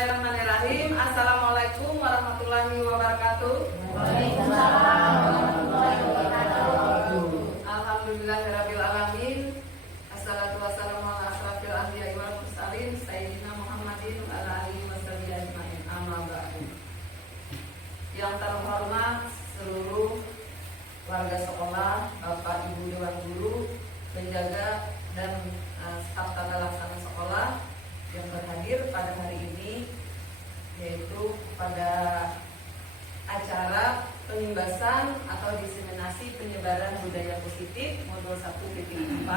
Bismillahirrahmanirrahim. Assalamualaikum warahmatullahi wabarakatuh. Waalaikumsalam warahmatullahi wabarakatuh. Alhamdulillahirabbil alamin. Assalatu wassalamu ala asrofil anbiya'i wal mursalin sayyidina Muhammadin wa ala alihi wasallam ajmain. Amma ba'du. Yang terhormat seluruh warga sekolah, Bapak Ibu Dewan Guru, penjaga dan staf tata laksana sekolah yang berhadir pada hari ini, yaitu pada acara penimbasan atau diseminasi penyebaran budaya positif modul 1.4.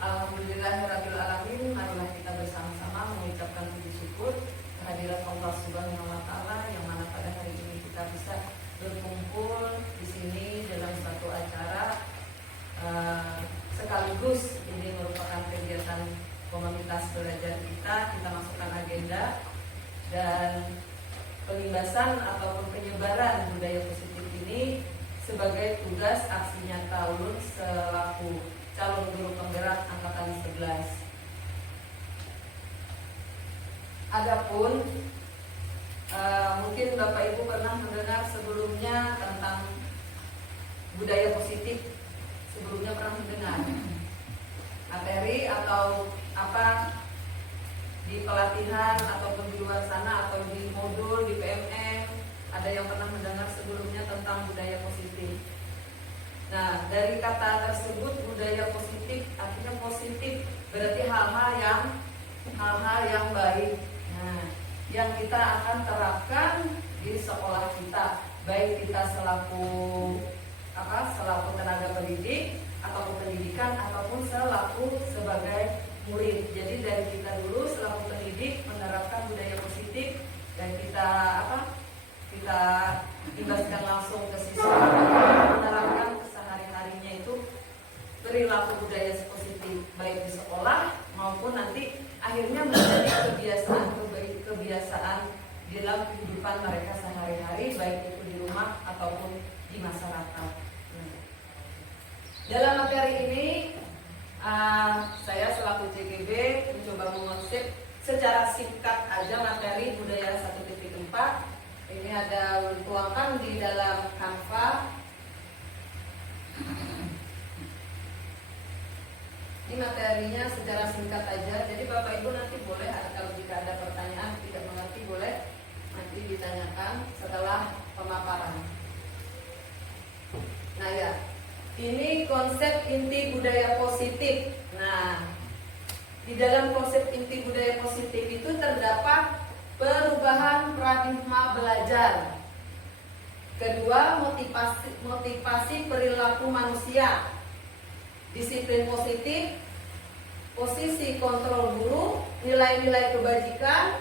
Alhamdulillahirabbil alamin. Marilah kita bersama-sama mengucapkan puji syukur kehadirat Allah Subhanahu wa taala yang mana pada hari ini kita bisa berkumpul di sini dalam satu acara sekaligus ini merupakan kegiatan komunitas belajar kita masukkan agenda dan penimbasan ataupun penyebaran budaya positif ini sebagai tugas aksi nyata ulun selaku calon guru penggerak angkatan 11. Adapun mungkin Bapak Ibu pernah mendengar sebelumnya tentang budaya positif, sebelumnya pernah mendengar materi atau apa di pelatihan ataupun di luar sana atau di modul di PMM, ada yang pernah mendengar sebelumnya tentang budaya positif. Nah, dari kata tersebut budaya positif artinya positif, berarti hal-hal yang baik. Nah, yang kita akan terapkan di sekolah kita, baik kita selaku tenaga pendidik ataupun pendidikan ataupun selaku sebagai murid. Jadi dari kita dulu selaku pendidik menerapkan budaya positif dan kita ibaskan langsung ke siswa, menerapkan kesehari-harinya itu perilaku budaya positif baik di sekolah maupun nanti akhirnya menjadi kebiasaan dalam kehidupan mereka sehari-hari, baik itu di rumah ataupun di masyarakat. Dalam materi ini saya selaku CGB mencoba mengonsep secara singkat aja materi budaya 1.4. Ini ada dituangkan di dalam Canva. Ini materinya secara singkat aja. Jadi Bapak Ibu nanti boleh kalau jika ada pertanyaan tidak mengerti boleh nanti ditanyakan setelah pemaparan. Nah ya, ini konsep inti budaya positif. Nah, di dalam konsep inti budaya positif itu terdapat perubahan paradigma belajar. Kedua, motivasi perilaku manusia. Disiplin positif, posisi kontrol guru, nilai-nilai kebajikan,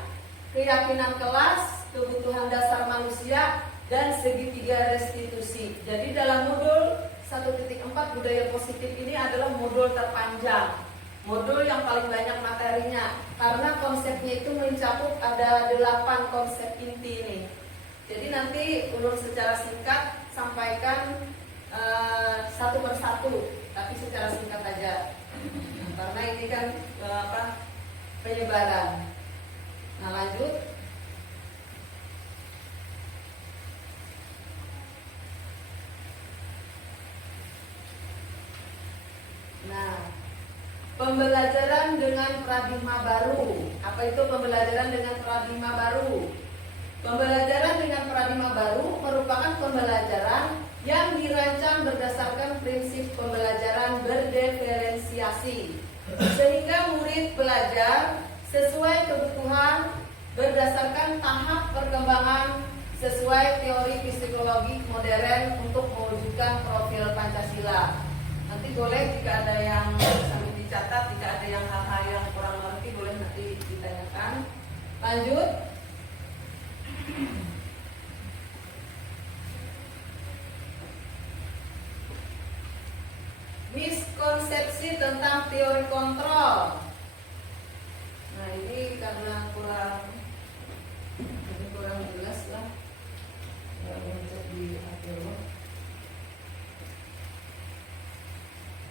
keyakinan kelas, kebutuhan dasar manusia, dan segitiga restitusi. Jadi dalam modul 1.4 budaya positif ini adalah modul terpanjang, modul yang paling banyak materinya, karena konsepnya itu mencakup ada 8 konsep inti ini. Jadi nanti ulun secara singkat sampaikan satu persatu, tapi secara singkat aja, karena ini kan penyebaran. Nah lanjut. Nah, pembelajaran dengan paradigma baru. Apa itu pembelajaran dengan paradigma baru? Pembelajaran dengan paradigma baru merupakan pembelajaran yang dirancang berdasarkan prinsip pembelajaran berdiferensiasi, sehingga murid belajar sesuai kebutuhan berdasarkan tahap perkembangan sesuai teori psikologi modern untuk mewujudkan profil Pancasila. Nanti boleh jika ada yang sambil dicatat, jika ada yang hal-hal yang kurang mengerti boleh nanti ditanyakan. Lanjut. Miskonsepsi tentang teori kontrol. Nah ini karena kurang jelas lah ya, untuk di akhir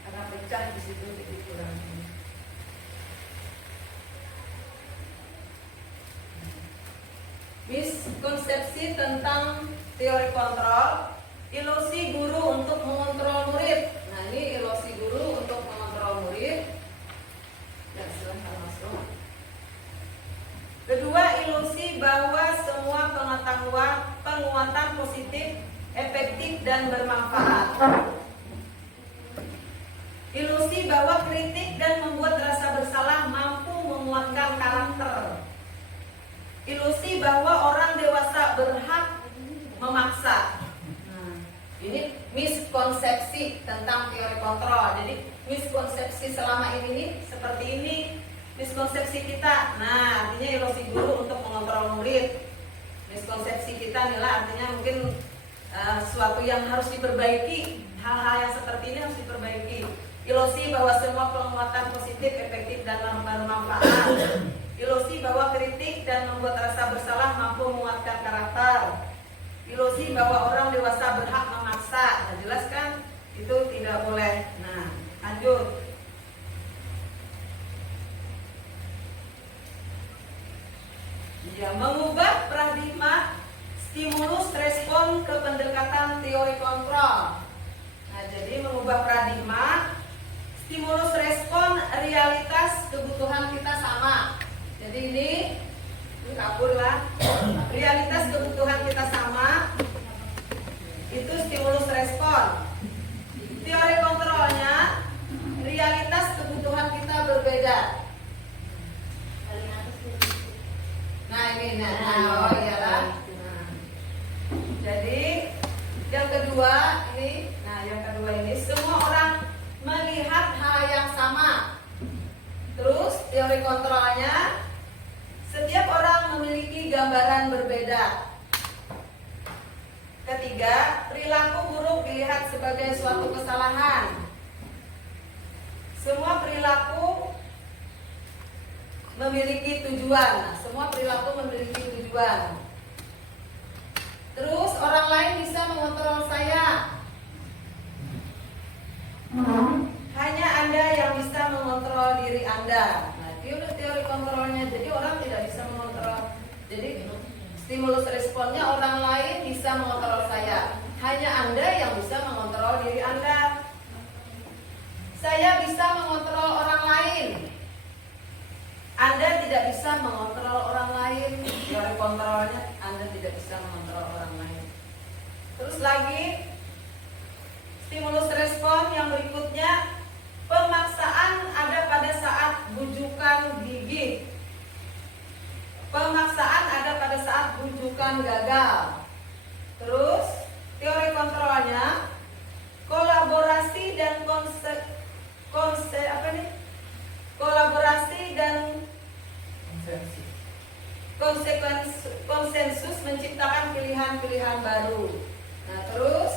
karena pecah di situ jadi kurang. miskonsepsi tentang teori kontrol, ilusi guru untuk mengontrol murid. Nah, ini ilusi guru untuk mengontrol murid. Ya, silahkan masuk. Kedua, ilusi bahwa semua penguatan positif, efektif, dan bermanfaat. Ilusi bahwa kritik dan membuat rasa bersalah mampu menguatkan karakter. Ilusi bahwa orang dewasa berhak memaksa. Ini miskonsepsi tentang teori kontrol. Jadi miskonsepsi selama ini seperti ini miskonsepsi kita. Nah, artinya ilusi guru untuk mengontrol murid. Miskonsepsi kita inilah artinya mungkin sesuatu yang harus diperbaiki. Hal-hal yang seperti ini harus diperbaiki. Ilusi bahwa semua penguatan positif, efektif, dan bermanfaat. Ilusi bahwa kritik dan membuat rasa bersalah mampu menguatkan karakter. Ilusi bahwa orang dewasa berhak memaksa. Nah, jelas kan? Itu tidak boleh. Nah, lanjut. Ya, mengubah paradigma stimulus respon ke pendekatan teori kontrol. Nah, jadi mengubah paradigma stimulus respon realitas kebutuhan kita sama. Jadi ini kabur lah. Realitas kebutuhan kita sama. Itu stimulus respon. Teori kontrolnya realitas kebutuhan kita berbeda. Nah ini, oh iyalah. Nah, jadi yang kedua ini, semua orang melihat hal yang sama. Terus teori kontrolnya, setiap orang memiliki gambaran berbeda. Ketiga, perilaku buruk dilihat sebagai suatu kesalahan. Semua perilaku memiliki tujuan. Nah, semua perilaku memiliki tujuan. Terus orang lain bisa mengontrol saya. Hanya Anda yang bisa mengontrol diri Anda. Nah, itu teori kontrolnya. Jadi orang tidak bisa mengontrol. Jadi stimulus responnya orang lain bisa mengontrol saya. Hanya Anda yang bisa mengontrol diri Anda. Saya bisa mengontrol orang lain. Anda tidak bisa mengontrol orang lain. Teori kontrolnya, Anda tidak bisa mengontrol orang lain. Terus lagi, stimulus respon yang berikutnya, pemaksaan ada pada saat bujukan gigih. Pemaksaan ada pada saat bujukan gagal. Terus, teori kontrolnya, kolaborasi dan konsensus menciptakan pilihan-pilihan baru. Nah, terus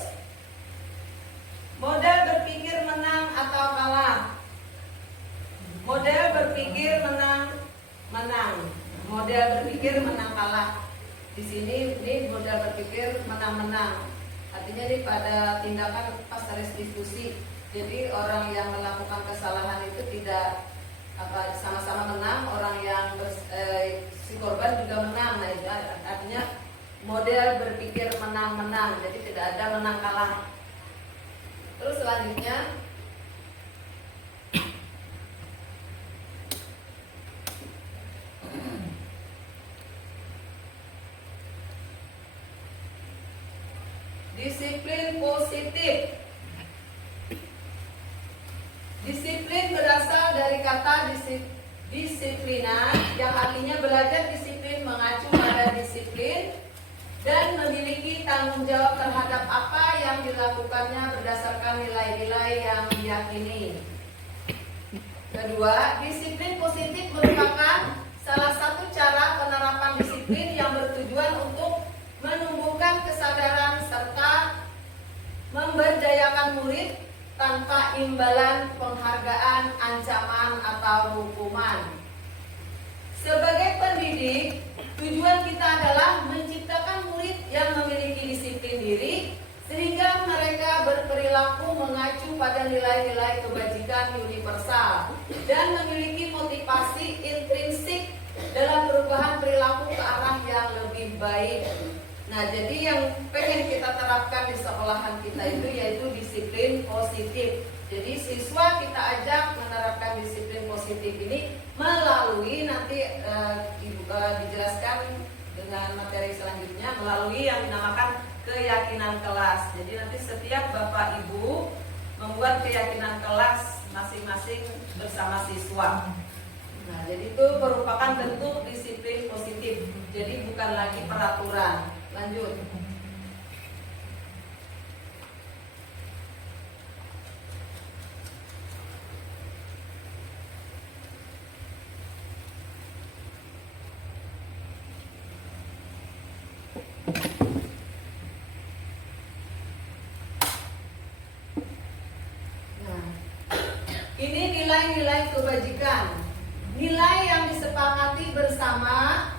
model berpikir menang atau kalah. Model berpikir menang. Model berpikir menang kalah. Di sini ini model berpikir menang-menang. Artinya di pada tindakan pas restitusi. Jadi orang yang melakukan kesalahan itu tidak sama-sama menang, orang yang si korban juga menang. Nah, itu artinya model berpikir menang-menang. Jadi tidak ada menang kalah. Terus selanjutnya disiplin positif. Disiplin berasal dari kata disiplinan yang artinya belajar disiplin, mengacu pada disiplin dan memiliki tanggung jawab terhadap apa yang dilakukannya berdasarkan nilai-nilai yang diyakini. Kedua, disiplin positif merupakan salah satu cara penerapan disiplin yang bertujuan untuk menumbuhkan kesadaran serta memberdayakan murid tanpa imbalan penghargaan, ancaman, atau hukuman. Sebagai pendidik, tujuan kita adalah menciptakan murid yang memiliki disiplin diri sehingga mereka berperilaku mengacu pada nilai-nilai kebajikan universal dan memiliki motivasi intrinsik dalam perubahan perilaku ke arah yang lebih baik. Nah, jadi yang pengen kita terapkan di sekolahan kita itu yaitu disiplin positif. Jadi siswa kita ajak menerapkan disiplin positif ini melalui nanti dijelaskan dengan materi selanjutnya melalui yang dinamakan keyakinan kelas. Jadi nanti setiap Bapak Ibu membuat keyakinan kelas masing-masing bersama siswa. Nah, jadi itu merupakan bentuk disiplin positif. Jadi bukan lagi peraturan. Lanjut. Nah, ini nilai-nilai kebajikan. Nilai yang disepakati bersama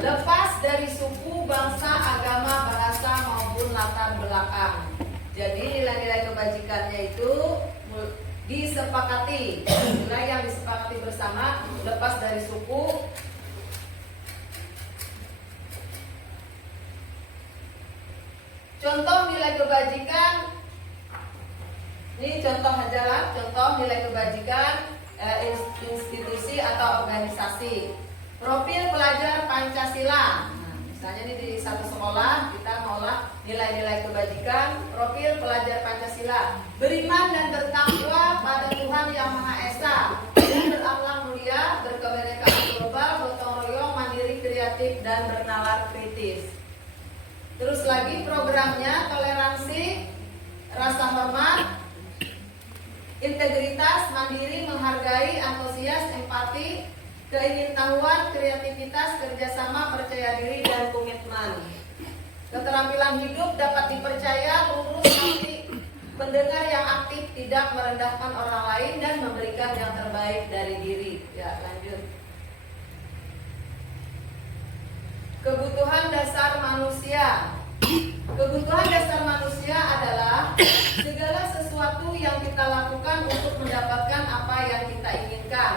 lepas dari suku, bangsa, agama, bahasa maupun latar belakang. Jadi nilai-nilai kebajikannya itu disepakati. Nilai yang disepakati bersama lepas dari suku. Contoh nilai kebajikan. Ini contoh aja lah, contoh nilai kebajikan institusi atau organisasi. Profil pelajar Pancasila. Nah, misalnya ini di satu sekolah kita mengolah nilai-nilai kebajikan. Profil pelajar Pancasila: beriman dan bertakwa pada Tuhan Yang Maha Esa, dan berakhlak mulia, berkebinekaan global, gotong royong, mandiri, kreatif, dan bernalar kritis. Terus lagi programnya: toleransi, rasa hormat, integritas, mandiri, menghargai, antusias, empati, keingintahuan, kreativitas, kerjasama, percaya diri, dan komitmen. Keterampilan hidup: dapat dipercaya, lurus, hati, pendengar yang aktif, tidak merendahkan orang lain, dan memberikan yang terbaik dari diri. Ya, lanjut. Kebutuhan dasar manusia. Kebutuhan dasar manusia adalah segala sesuatu yang kita lakukan untuk mendapatkan apa yang kita inginkan.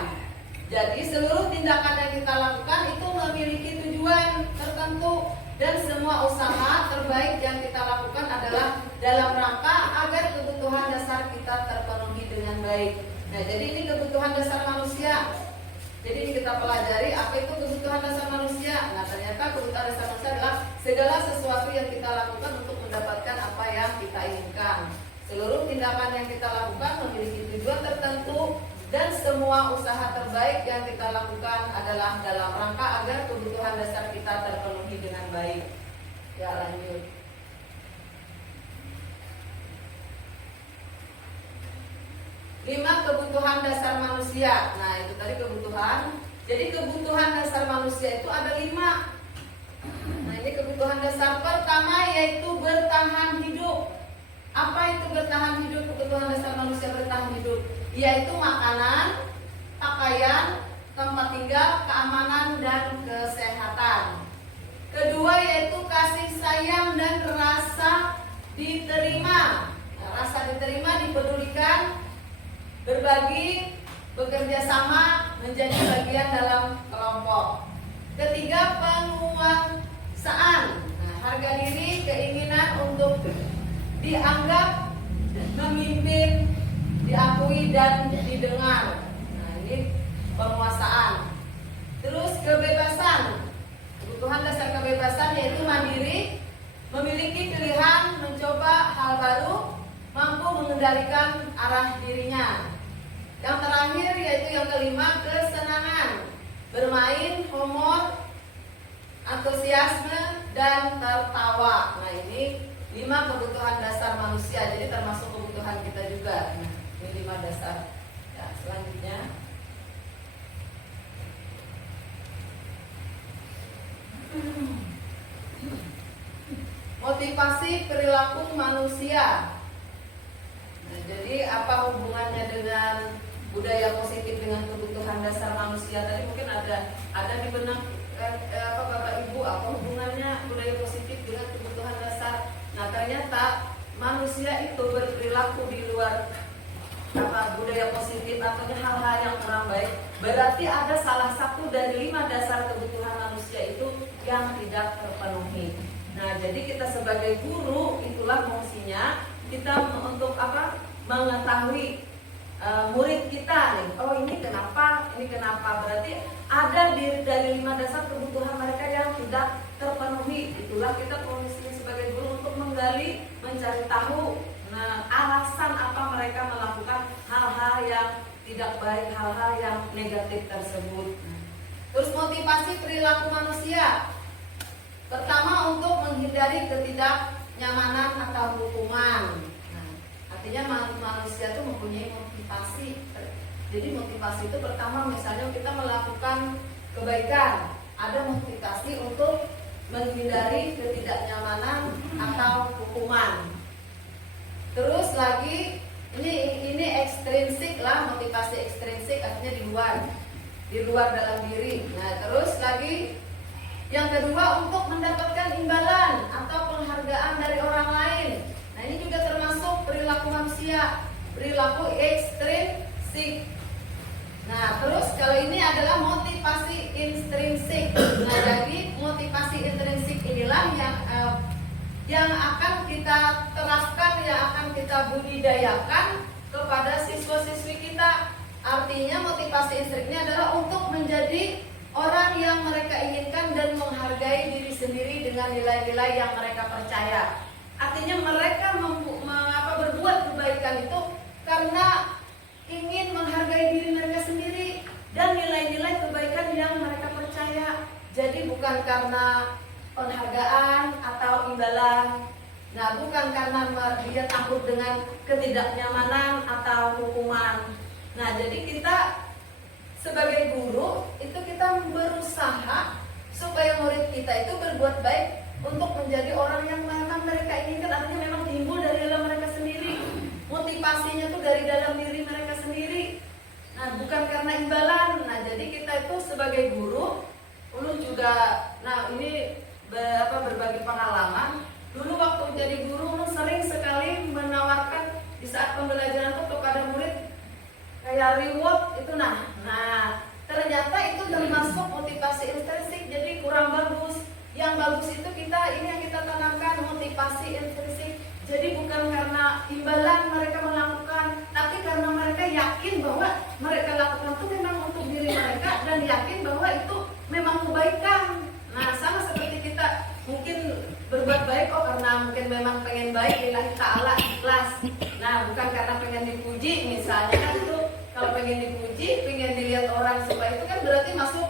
Jadi seluruh tindakan yang kita lakukan itu memiliki tujuan tertentu, dan semua usaha terbaik yang kita lakukan adalah dalam rangka agar kebutuhan dasar kita terpenuhi dengan baik. Nah, jadi ini kebutuhan dasar manusia. Jadi ini kita pelajari apa itu kebutuhan dasar manusia. Nah, ternyata kebutuhan dasar manusia adalah segala sesuatu yang kita lakukan untuk mendapatkan apa yang kita inginkan. Seluruh tindakan yang kita lakukan memiliki tujuan tertentu, dan semua usaha terbaik yang kita lakukan adalah dalam rangka agar kebutuhan dasar kita terpenuhi dengan baik. Ya, lanjut. Lima, kebutuhan dasar manusia. Nah, itu tadi kebutuhan. Jadi kebutuhan dasar manusia itu ada 5. Nah, ini kebutuhan dasar pertama yaitu bertahan hidup. Apa itu bertahan hidup? Kebutuhan dasar manusia bertahan hidup yaitu makanan, pakaian, tempat tinggal, keamanan, dan kesehatan. Kedua yaitu kasih sayang dan rasa diterima. Nah, rasa diterima, dipedulikan, berbagi, bekerja sama, menjadi bagian dalam kelompok. Ketiga, penguasaan. Nah, harga diri, keinginan untuk dianggap, memimpin, diakui, dan didengar. Nah, ini penguasaan. Terus kebebasan. Kebutuhan dasar kebebasan yaitu mandiri, memiliki pilihan, mencoba hal baru, mampu mengendalikan arah dirinya. Yang terakhir yaitu yang kelima, kesenangan, bermain, humor, antusiasme, dan tertawa. Nah, ini 5 kebutuhan dasar manusia, jadi termasuk kebutuhan kita juga. Nah, ini 5 dasar. Ya, selanjutnya. Motivasi perilaku manusia. Nah, jadi apa hubungannya dengan budaya positif dengan kebutuhan dasar manusia? Tadi mungkin ada di benak Bapak Ibu, apa hubungannya budaya positif dengan kebutuhan dasar? Nah, ternyata manusia itu berperilaku di luar budaya positif atau hal-hal yang kurang baik. Berarti ada salah satu dari 5 dasar kebutuhan manusia itu yang tidak terpenuhi. Nah, jadi kita sebagai guru itulah fungsinya kita untuk apa? Mengetahui murid kita nih. Oh, ini kenapa? Berarti ada dari 5 dasar kebutuhan mereka yang tidak terpenuhi. Itulah kita fungsinya sebagai guru untuk menggali, mencari tahu alasan apa mereka melakukan hal-hal yang tidak baik, hal-hal yang negatif tersebut. Terus motivasi perilaku manusia. Pertama, untuk menghindari ketidaknyamanan atau hukuman. Nah, artinya manusia itu mempunyai motivasi. Jadi motivasi itu pertama, misalnya kita melakukan kebaikan, ada motivasi untuk menghindari ketidaknyamanan atau hukuman. Terus lagi ini ekstrinsik lah, motivasi ekstrinsik artinya di luar dalam diri. Nah, terus lagi yang kedua, untuk mendapatkan imbalan atau penghargaan dari orang lain. Nah, ini juga termasuk perilaku manusia, perilaku ekstrinsik. Nah, terus kalau ini adalah motivasi intrinsik. Nah, jadi motivasi intrinsik inilah yang akan kita terapkan, yang akan kita budidayakan kepada siswa-siswi kita. Artinya motivasi intrinsik adalah untuk menjadi orang yang mereka inginkan dan menghargai diri sendiri dengan nilai-nilai yang mereka percaya. Artinya mereka berbuat kebaikan itu karena ingin menghargai diri mereka sendiri dan nilai-nilai kebaikan yang mereka percaya. Jadi bukan karena penghargaan atau imbalan. Nah, bukan karena dia takut dengan ketidaknyamanan atau hukuman. Nah, jadi kita sebagai guru itu kita berusaha supaya murid kita itu berbuat baik untuk menjadi orang yang memang mereka inginkan. Artinya memang timbul dari dalam mereka sendiri, motivasinya tuh dari dalam diri mereka sendiri. Nah, bukan karena imbalan. Nah, jadi kita itu sebagai guru, ulun juga, nah ini berbagi pengalaman. Dulu waktu jadi guru, ulun sering sekali menawarkan di saat pembelajaran itu kepada murid kayak reward itu. Nah ternyata itu termasuk motivasi intrinsik, jadi kurang bagus. Yang bagus itu yang kita tanamkan motivasi intrinsik. Jadi bukan karena imbalan mereka melakukan, tapi karena mereka yakin bahwa mereka lakukan itu memang untuk diri mereka dan yakin bahwa itu memang kebaikan. Nah, sama seperti kita mungkin berbuat baik karena mungkin memang pengen baik lillahi ta'ala, ikhlas. Nah, bukan karena pengen dipuji misalnya kan itu. Kalau pengen dipuji, pengen dilihat orang supaya itu kan berarti masuk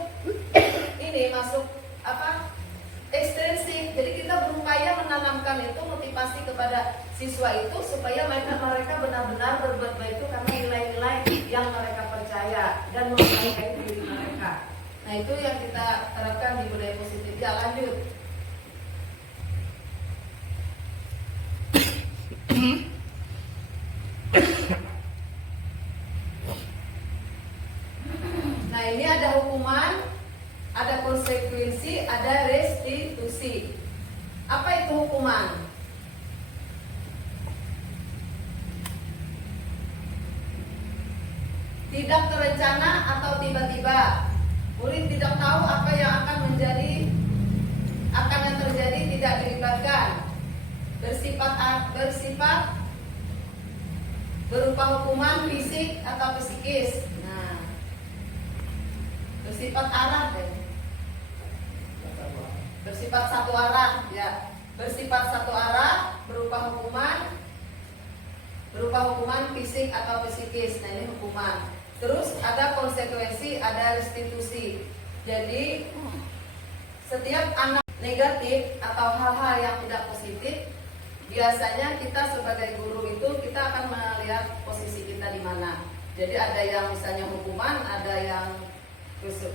ekstrinsik. Jadi kita berupaya menanamkan itu motivasi kepada siswa itu supaya mereka benar-benar berbuat baik itu karena nilai-nilai yang mereka percaya dan menghargai diri mereka. Nah, itu yang kita terapkan di budaya positif. Ya, lanjut. Nah, ini ada hukuman, ada konsekuensi, ada restitusi. Apa itu hukuman? Tidak terencana atau tiba-tiba. Murid tidak tahu apa yang akan terjadi, tidak dilibatkan. Bersifat berupa hukuman fisik atau psikis. Nah, bersifat arah deh. Bersifat satu arah, ya. Bersifat satu arah berupa hukuman fisik atau psikis. Nah, ini hukuman. Terus ada konsekuensi, ada restitusi. Jadi setiap anak negatif atau hal-hal yang tidak positif, biasanya kita sebagai guru itu kita akan melihat posisi kita di mana. Jadi ada yang misalnya hukuman, ada yang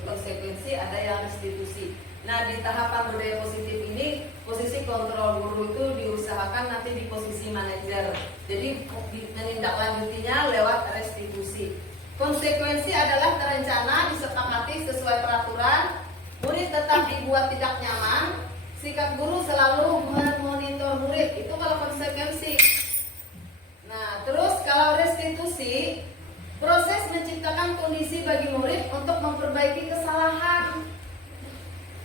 konsekuensi, ada yang restitusi. Nah, di tahapan budaya positif ini, posisi kontrol guru itu diusahakan nanti di posisi manajer. Jadi menindaklanjutinya lewat restitusi. Konsekuensi adalah terencana, disepakati sesuai peraturan, murid tetap dibuat tidak nyaman, sikap guru selalu memonitor murid. Itu kalau konsekuensi. Nah, terus kalau restitusi, proses menciptakan kondisi bagi murid untuk memperbaiki kesalahan.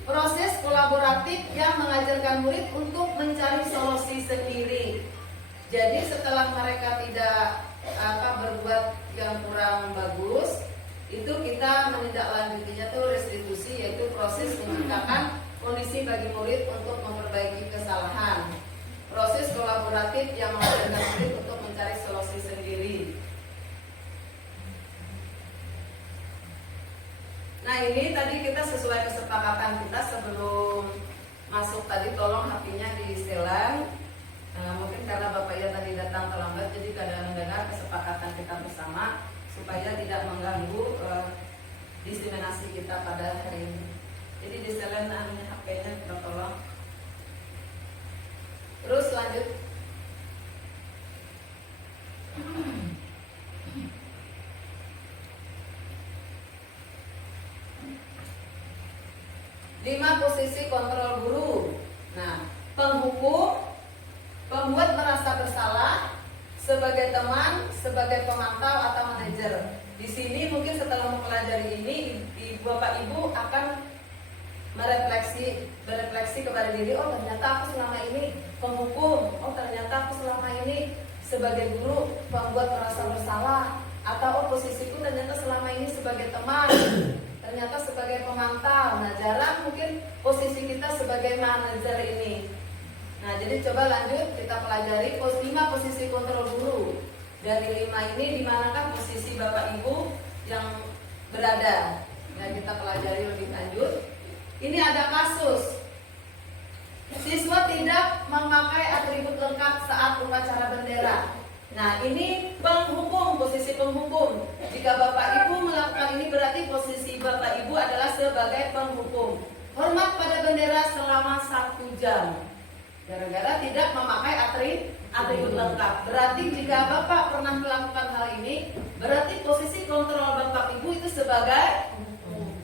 Proses kolaboratif yang mengajarkan murid untuk mencari solusi sendiri. Jadi setelah mereka tidak berbuat yang kurang bagus, itu kita menindaklanjutinya tuh restitusi, yaitu proses menciptakan kondisi bagi murid untuk memperbaiki kesalahan. Proses kolaboratif yang mengajarkan murid untuk mencari solusi sendiri. Nah, ini tadi kita sesuai kesepakatan kita sebelum masuk tadi, tolong HP-nya di-setelan. Mungkin karena Bapak Ia tadi datang terlambat, jadi kadang mendengar kesepakatan kita bersama supaya tidak mengganggu diseminasi kita pada hari ini. Jadi di-setelan HP-nya kita tolong. Terus lanjut. Lima posisi kontrol guru. Nah, penghukum, pembuat merasa bersalah, sebagai teman, sebagai pemantau atau manajer. Di sini mungkin setelah mempelajari ini, Bapak Ibu akan berefleksi kepada diri. Oh, ternyata aku selama ini penghukum. Oh, ternyata aku selama ini sebagai guru pembuat merasa bersalah. Atau posisiku ternyata selama ini sebagai teman, ternyata sebagai pemantau. Nah, jarang mungkin posisi kita sebagai manajer ini. Nah, jadi coba lanjut kita pelajari 5 posisi kontrol guru. Dari 5 ini di manakah posisi Bapak Ibu yang berada? Nah, kita pelajari lebih lanjut. Ini ada kasus siswa tidak memakai atribut lengkap saat upacara bendera. Nah, ini penghukum, posisi penghukum. Jika Bapak Ibu melakukan ini berarti posisi Bapak Ibu adalah sebagai penghukum. Hormat pada bendera selama 1 jam. Gara-gara tidak memakai atribut lengkap. Berarti jika Bapak pernah melakukan hal ini, berarti posisi kontrol Bapak Ibu itu sebagai penghukum.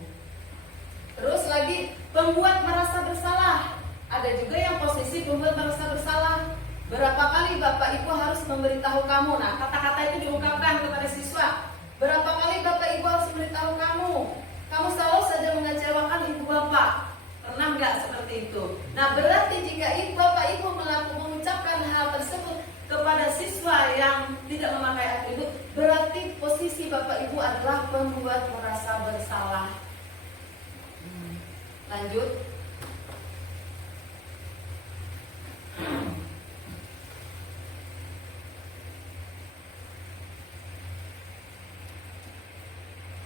Terus lagi, pembuat merasa bersalah. Ada juga yang posisi pembuat merasa bersalah. Berapa kali Bapak Ibu harus memberitahu kamu? Nah, kata-kata itu diungkapkan kepada siswa. Berapa kali Bapak Ibu harus memberitahu kamu? Kamu selalu saja mengecewakan ibu bapak. Pernah nggak seperti itu? Nah, berarti jika Bapak Ibu mengucapkan hal tersebut kepada siswa yang tidak memakai atribut, berarti posisi Bapak Ibu adalah pembuat merasa bersalah. Lanjut.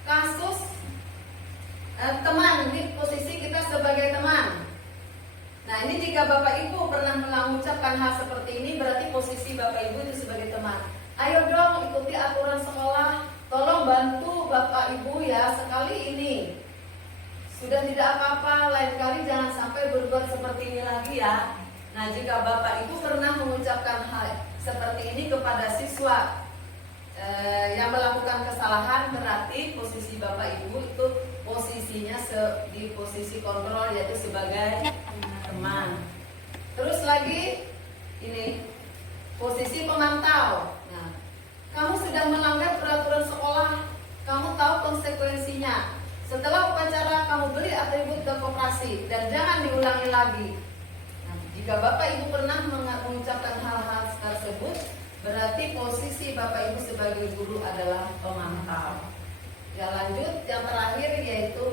Kasus teman, ini posisi kita sebagai teman. Nah, ini jika Bapak Ibu pernah mengucapkan hal seperti ini, berarti posisi Bapak Ibu itu sebagai teman. Ayo dong ikuti aturan sekolah, tolong bantu Bapak Ibu ya sekali ini. Sudah tidak apa-apa, lain kali jangan sampai berbuat seperti ini lagi ya. Nah, jika Bapak Ibu pernah mengucapkan hal seperti ini kepada siswa yang melakukan kesalahan, berarti posisi Bapak Ibu itu posisinya di posisi kontrol, yaitu sebagai teman. Terus lagi ini posisi pemantau. Nah, kamu sudah melanggar peraturan sekolah, kamu tahu konsekuensinya. Setelah upacara kamu beli atribut ke koperasi dan jangan diulangi lagi. Nah, jika Bapak Ibu pernah mengucapkan hal-hal tersebut, berarti posisi Bapak Ibu sebagai guru adalah pemantau. Ya, lanjut yang terakhir yaitu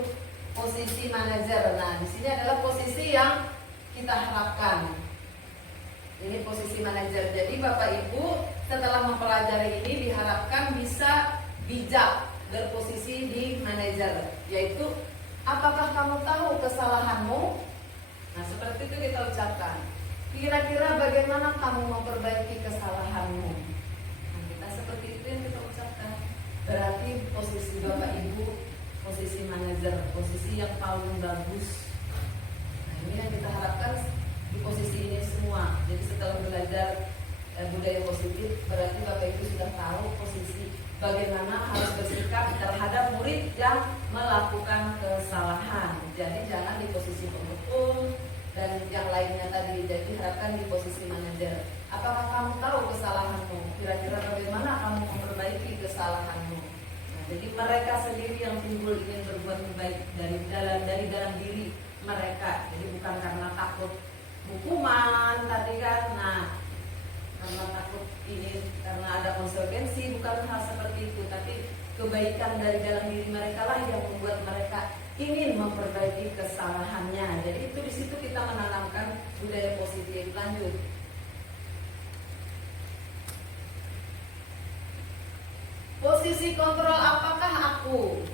posisi manajer. Nah, di sini adalah posisi yang kita harapkan. Ini posisi manajer. Jadi Bapak Ibu setelah mempelajari ini diharapkan bisa bijak berposisi di manajer, yaitu apakah kamu tahu kesalahanmu? Nah, seperti itu kita ucapkan. Kira-kira bagaimana kamu memperbaiki kesalahanmu? Nah, kita seperti itu yang kita ucapkan. Berarti posisi Bapak Ibu, posisi manajer, posisi yang paling bagus. Nah, ini yang kita harapkan di posisi ini semua. Jadi setelah belajar budaya positif, berarti Bapak Ibu sudah tahu posisi bagaimana harus bersikap terhadap murid yang melakukan kesalahan. Jadi jangan di posisi penghukum dan yang lainnya tadi. Jadi harapkan di posisi manajer. Apakah kamu tahu kesalahanmu? Kira-kira bagaimana kamu memperbaiki kesalahanmu? Nah, jadi mereka sendiri yang timbul ingin berbuat baik dari dalam diri mereka. Jadi bukan karena takut hukuman tadi kan. Nah, karena takut ini karena ada konsekuensi, bukan hal seperti itu, tapi kebaikan dari dalam diri mereka lah yang membuat mereka ingin memperbaiki kesalahannya. Jadi itu di situ kita menanamkan budaya positif. Lanjut. Posisi kontrol apakah aku?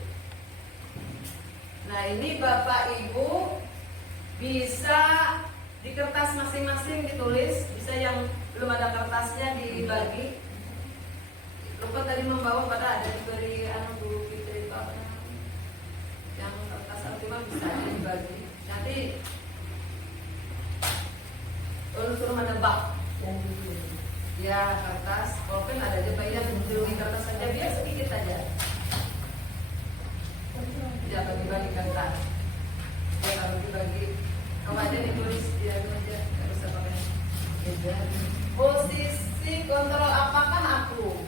Nah, ini Bapak Ibu bisa di kertas masing-masing ditulis, bisa yang belum ada kertasnya dibagi. Lupa tadi membawa pada ada diberi Bu Fitri Pak. Yang kertas ultima bisa dibagi. Nanti suruh menebak. Ya, kertas, pulpen ada aja Pak, yang di kertas saja, biar sedikit aja. Ya, bagi-bagi kertas. Ya, kalau dibagi, kalau ada ditulis, ya aja, nggak usah pakai meja. Posisi kontrol apakah aku?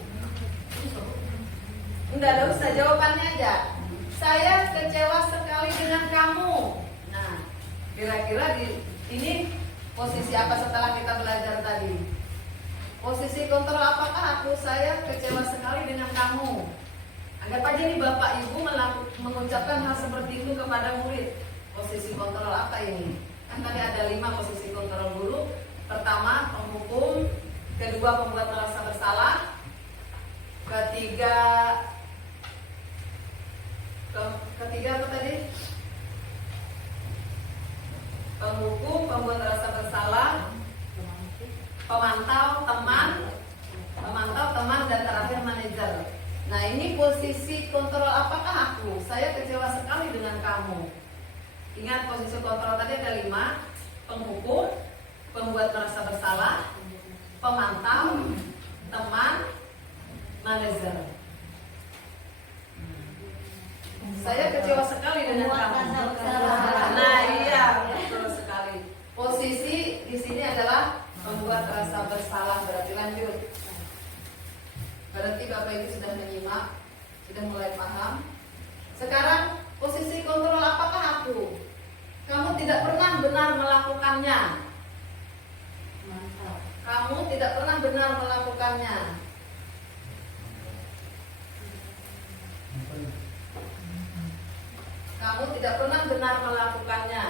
Enggak usah, jawabannya aja. Saya kecewa sekali dengan kamu. Nah, kira-kira ini posisi apa setelah kita belajar tadi? Posisi kontrol apakah aku? Saya kecewa sekali dengan kamu. Anggap aja nih Bapak Ibu mengucapkan hal seperti itu kepada murid. Posisi kontrol apa ini? Kan tadi ada 5 posisi kontrol dulu. Pertama, penghukum. Kedua, membuat merasa bersalah. Ketiga apa tadi? Penghukum, pembuat merasa bersalah, pemantau, teman, dan terakhir manajer. Nah, ini posisi kontrol apakah aku? Saya kecewa sekali dengan kamu. Ingat posisi kontrol tadi ada 5: penghukum, pembuat merasa bersalah, pemantau, teman, manajer. Saya kecewa sekali dengan kamu. Nah, iya, betul sekali. Posisi di sini adalah membuat rasa bersalah. Berarti lanjut. Berarti Bapak Ibu sudah menyimak, sudah mulai paham. Sekarang posisi kontrol apakah aku? Kamu tidak pernah benar melakukannya. Kamu tidak pernah benar melakukannya. Kamu tidak pernah benar melakukannya.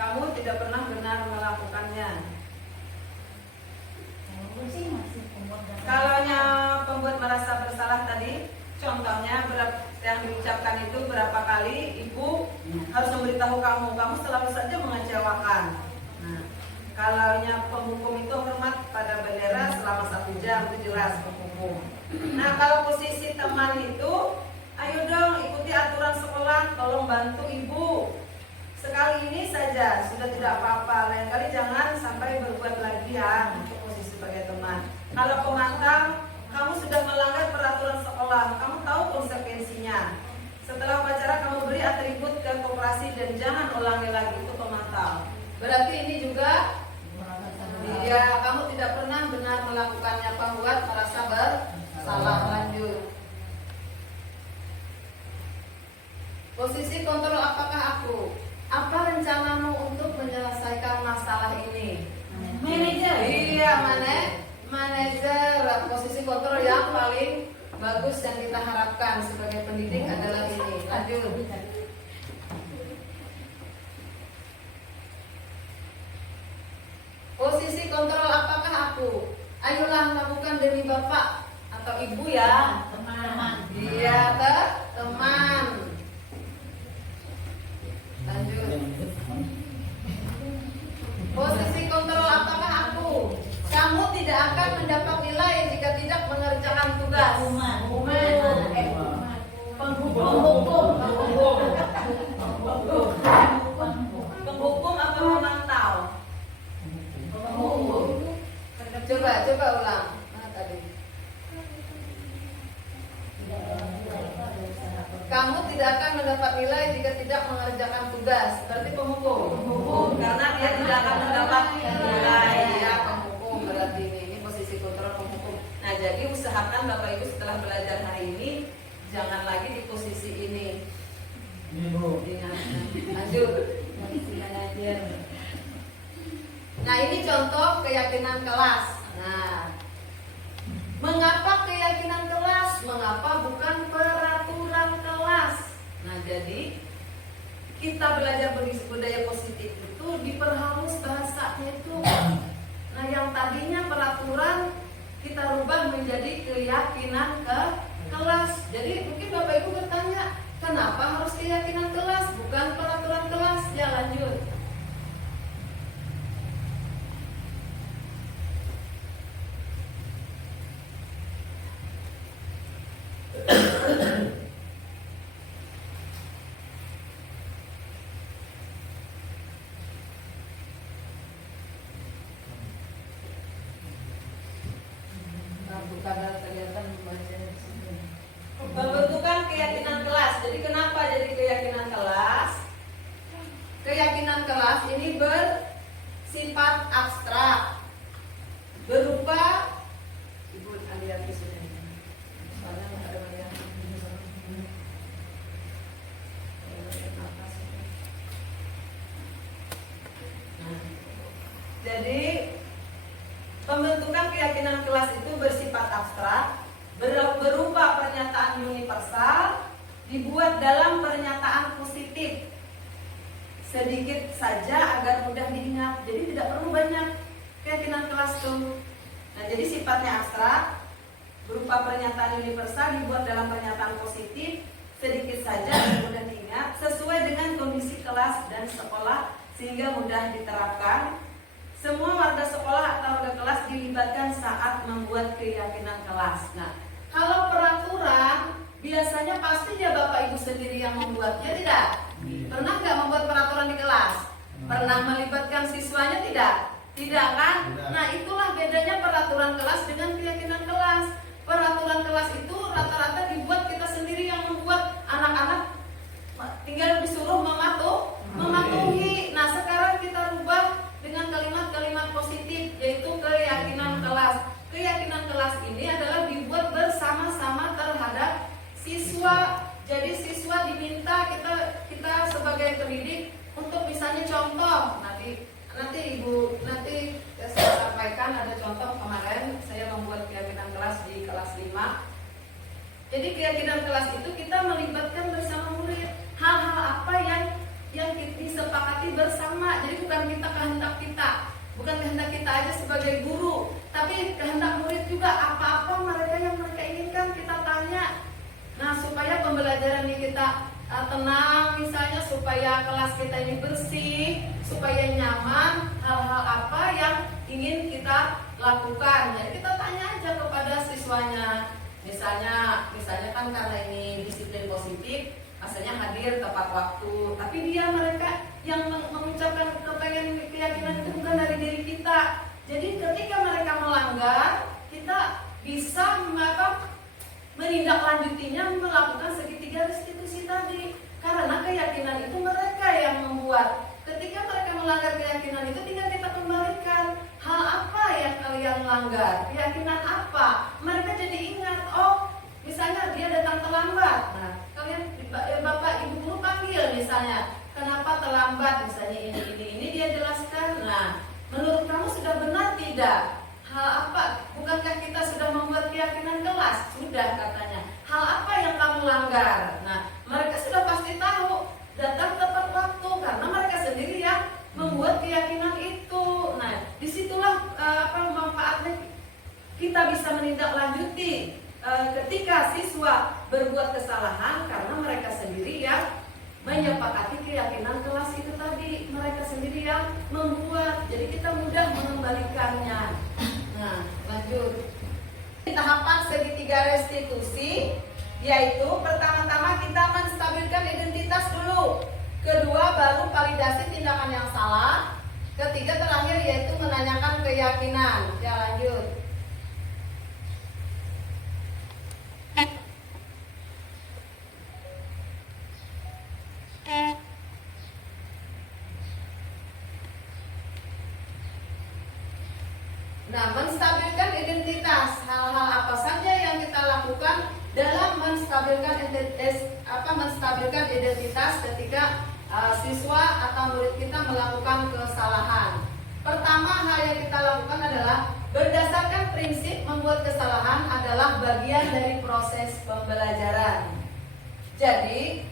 Kamu tidak pernah benar melakukannya. Kalaunya pembuat merasa bersalah tadi, contohnya yang diucapkan itu berapa kali Ibu harus memberitahu kamu selalu saja mengecewakan. Nah, kalaunya penghukum itu hormat pada bendera selama 1 jam, itu jelas penghukum. Nah, kalau posisi teman itu, ayo dong ikuti aturan sekolah, tolong bantu Ibu. Sekali ini saja, sudah tidak apa-apa. Lain kali jangan sampai berbuat lagi ya, untuk posisi sebagai teman. Kalau pemantau, kamu sudah melanggar peraturan sekolah, kamu tahu konsekuensinya. Setelah upacara kamu beri atribut ke koperasi dan jangan ulangi lagi, itu pemantau. Berarti ini juga dia kamu tidak pernah benar melakukannya, pembuat merasa bersalah. Lanjut. Posisi kontrol apakah aku? Apa rencanamu untuk menyelesaikan masalah ini? Manajer. Iya, manajer. Posisi kontrol yang paling bagus yang kita harapkan sebagai pendidik adalah ini. Lanjut. Posisi kontrol apakah aku? Ayolah lakukan demi Bapak atau Ibu ya. Teman. Iya, teman. Lanjut. Posisi kontrol apakah aku? Kamu tidak akan mendapat nilai jika tidak mengerjakan tugas. Penghukum atau pemantau? Coba ulang. Nah, tadi. Kamu tidak akan mendapat nilai jika tidak mengerjakan tugas. Berarti penghukum. Karena dia tidak akan mendapat nilai. Ya, penghukum. usahakan Bapak Ibu setelah belajar hari ini jangan lagi di posisi ini. Ibu. Lanjut. Nah, ini contoh keyakinan kelas. Nah, mengapa keyakinan kelas? Mengapa bukan peraturan kelas? Nah, jadi kita belajar budaya positif itu diperhalus bahasanya itu. Nah, yang tadinya peraturan kita rubah menjadi keyakinan ke kelas. Jadi mungkin Bapak Ibu bertanya, kenapa harus keyakinan kelas bukan peraturan kelas? Ya, lanjut. Pembentukan keyakinan kelas. Jadi kenapa jadi keyakinan kelas? Keyakinan kelas ini bersifat abstrak, berupa Ibu Aliati sudah. Soalnya nggak ada yang jadi pembentukan keyakinan kelas itu bersifat abstrak, berupa pernyataan universal, dibuat dalam pernyataan positif, sedikit saja agar mudah diingat. Jadi tidak perlu banyak keyakinan kelas tuh. Nah, jadi sifatnya abstrak, berupa pernyataan universal, dibuat dalam pernyataan positif, sedikit saja agar mudah diingat, sesuai dengan kondisi kelas dan sekolah sehingga mudah diterapkan. Semua warga sekolah atau warga kelas dilibatkan saat membuat keyakinan kelas. Nah, kalau peraturan biasanya pasti ya Bapak Ibu sendiri yang membuatnya, tidak? Pernah nggak membuat peraturan di kelas? Pernah melibatkan siswanya, tidak? Tidak kan? Nah, itulah bedanya peraturan kelas dengan keyakinan kelas. Peraturan kelas itu rata-rata dibuat kita sendiri yang membuat, anak-anak tinggal disuruh mematuhi. Nah, sekarang kita rubah dengan kalimat-kalimat positif, yaitu keyakinan kelas. Keyakinan kelas ini adalah dibuat bersama-sama terhadap siswa. Jadi siswa diminta kita sebagai pendidik untuk misalnya contoh. Nanti Ibu saya sampaikan ada contoh. Kemarin saya membuat keyakinan kelas di kelas 5. Jadi keyakinan kelas itu kita melibatkan bersama murid hal-hal apa yang disepakati bersama. Jadi bukan bukan kehendak kita aja sebagai guru, tapi kehendak murid juga. Apa-apa yang mereka inginkan kita tanya. Nah, supaya pembelajaran ini kita tenang, misalnya supaya kelas kita ini bersih, supaya nyaman, hal-hal apa yang ingin kita lakukan. Jadi kita tanya aja kepada siswanya. Misalnya kan karena ini disiplin positif, asalnya hadir tepat waktu, tapi mereka yang mengucapkan keyakinan itu bukan dari diri kita. Jadi ketika mereka melanggar, kita bisa menindaklanjutinya, melakukan segitiga restitusi tadi, karena keyakinan itu mereka yang membuat. Ketika mereka melanggar keyakinan itu, tinggal kita kembalikan. Hal apa yang kalian langgar? Keyakinan apa? Mereka jadi ingat. Oh, misalnya dia datang terlambat. Nah, kalian Bapak Ibu guru panggil misalnya, kenapa terlambat? Misalnya ini dia jelaskan. Nah, menurut kamu sudah benar tidak? Hal apa? Bukankah kita sudah membuat keyakinan kelas? Sudah katanya. Hal apa yang kamu langgar? Nah, mereka sudah pasti tahu, datang tepat waktu, karena mereka sendiri yang membuat keyakinan itu. Nah, disitulah manfaatnya kita bisa menindaklanjuti ketika siswa berbuat kesalahan, karena mereka sendiri yang menyepakati keyakinan kelas itu tadi, mereka sendiri yang membuat. Jadi kita mudah mengembalikannya. Nah, lanjut. Tahapan segitiga restitusi, yaitu pertama-tama kita menstabilkan identitas dulu, kedua baru validasi tindakan yang salah, ketiga terakhir yaitu menanyakan keyakinan. Ya, lanjut. Nah, menstabilkan identitas, hal-hal apa saja dalam menstabilkan identitas ketika siswa atau murid kita melakukan kesalahan. Pertama, hal yang kita lakukan adalah berdasarkan prinsip membuat kesalahan adalah bagian dari proses pembelajaran. Jadi,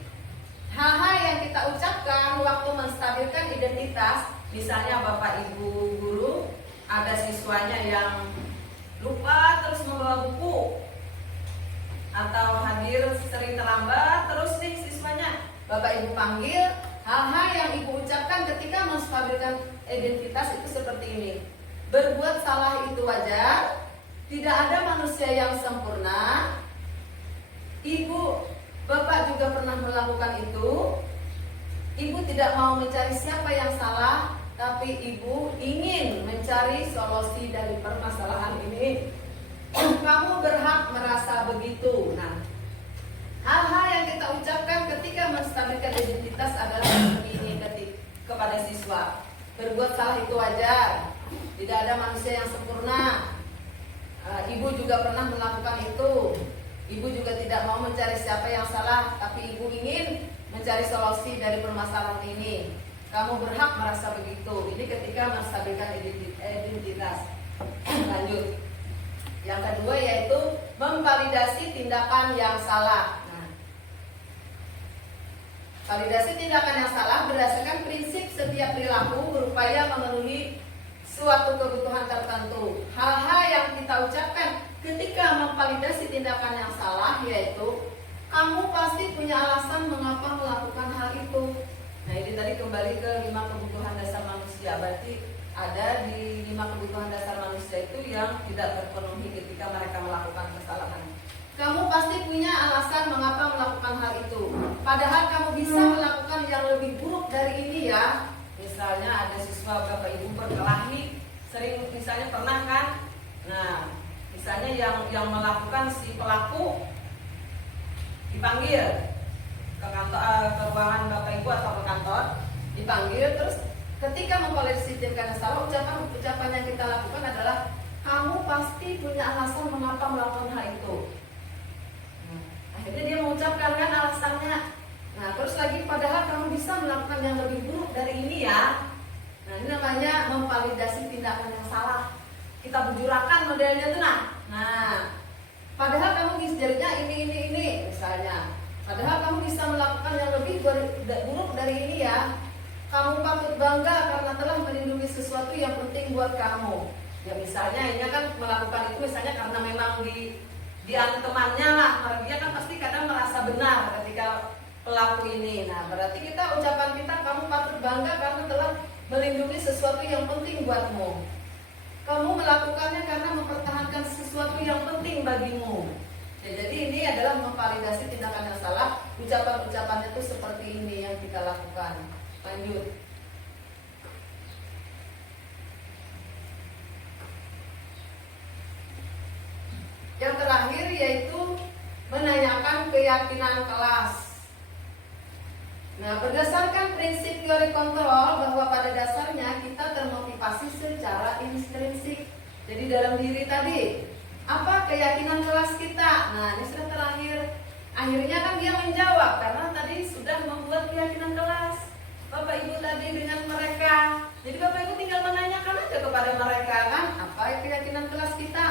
hal-hal yang kita ucapkan waktu menstabilkan identitas, misalnya Bapak Ibu guru, ada siswanya yang lupa terus membawa buku, atau hadir sering terlambat, terus nih siswanya Bapak Ibu panggil, hal-hal yang Ibu ucapkan ketika menstabilkan identitas itu seperti ini. Berbuat salah itu wajar, tidak ada manusia yang sempurna. Ibu, Bapak juga pernah melakukan itu. Ibu tidak mau mencari siapa yang salah, tapi Ibu ingin mencari solusi dari permasalahan ini. Kamu berhak merasa begitu. Nah, hal-hal yang kita ucapkan ketika menstabilkan identitas adalah seperti ini kepada siswa. Berbuat salah itu wajar, tidak ada manusia yang sempurna. Ibu juga pernah melakukan itu. Ibu juga tidak mau mencari siapa yang salah, tapi Ibu ingin mencari solusi dari permasalahan ini. Kamu berhak merasa begitu. Ini ketika menstabilkan identitas. Lanjut. Yang kedua yaitu memvalidasi tindakan yang salah. Nah, validasi tindakan yang salah berdasarkan prinsip setiap perilaku berupaya memenuhi suatu kebutuhan tertentu. Hal-hal yang kita ucapkan ketika memvalidasi tindakan yang salah yaitu kamu pasti punya alasan mengapa melakukan hal itu. Nah, ini tadi kembali ke 5 kebutuhan dasar manusia. Berarti ada di 5 kebutuhan dasar manusia itu yang tidak terpenuhi ketika mereka melakukan kesalahan. Kamu pasti punya alasan mengapa melakukan hal itu. Padahal kamu bisa melakukan yang lebih buruk dari ini ya. Misalnya ada siswa Bapak Ibu berkelahi, sering misalnya pernah kan? Nah, misalnya yang melakukan si pelaku dipanggil ke kantor, ke ruangan Bapak Ibu atau ke kantor, dipanggil terus ketika memvalidasi tindakan salah, ucapan yang kita lakukan adalah kamu pasti punya alasan mengapa melakukan hal itu. Akhirnya dia mengucapkan kan alasannya. Nah, terus lagi padahal kamu bisa melakukan yang lebih buruk dari ini ya. Nah, ini namanya memvalidasi tindakan yang salah. Kita bujurakan modelnya tuh nah. Padahal kamu bisa jadinya ini misalnya. Padahal kamu bisa melakukan yang lebih buruk dari ini ya. Kamu patut bangga karena telah melindungi sesuatu yang penting buat kamu. Ya misalnya ini kan melakukan itu misalnya karena memang di temannya lah. Dia kan pasti kadang merasa benar ketika pelaku ini. Nah, berarti ucapan kita kamu patut bangga karena telah melindungi sesuatu yang penting buatmu. Kamu melakukannya karena mempertahankan sesuatu yang penting bagimu. Ya, jadi ini adalah memvalidasi tindakan yang salah. Ucapan-ucapannya itu seperti ini yang kita lakukan. Lanjut. Yang terakhir yaitu menanyakan keyakinan kelas. Nah, berdasarkan prinsip teori kontrol bahwa pada dasarnya kita termotivasi secara intrinsik. Jadi dalam diri tadi, apa keyakinan kelas kita? Nah, ini sudah terakhir. Akhirnya kan dia menjawab karena tadi sudah membuat keyakinan kelas. Bapak Ibu tadi dengan mereka. Jadi Bapak Ibu tinggal menanyakan aja kepada mereka kan, apa keyakinan kelas kita?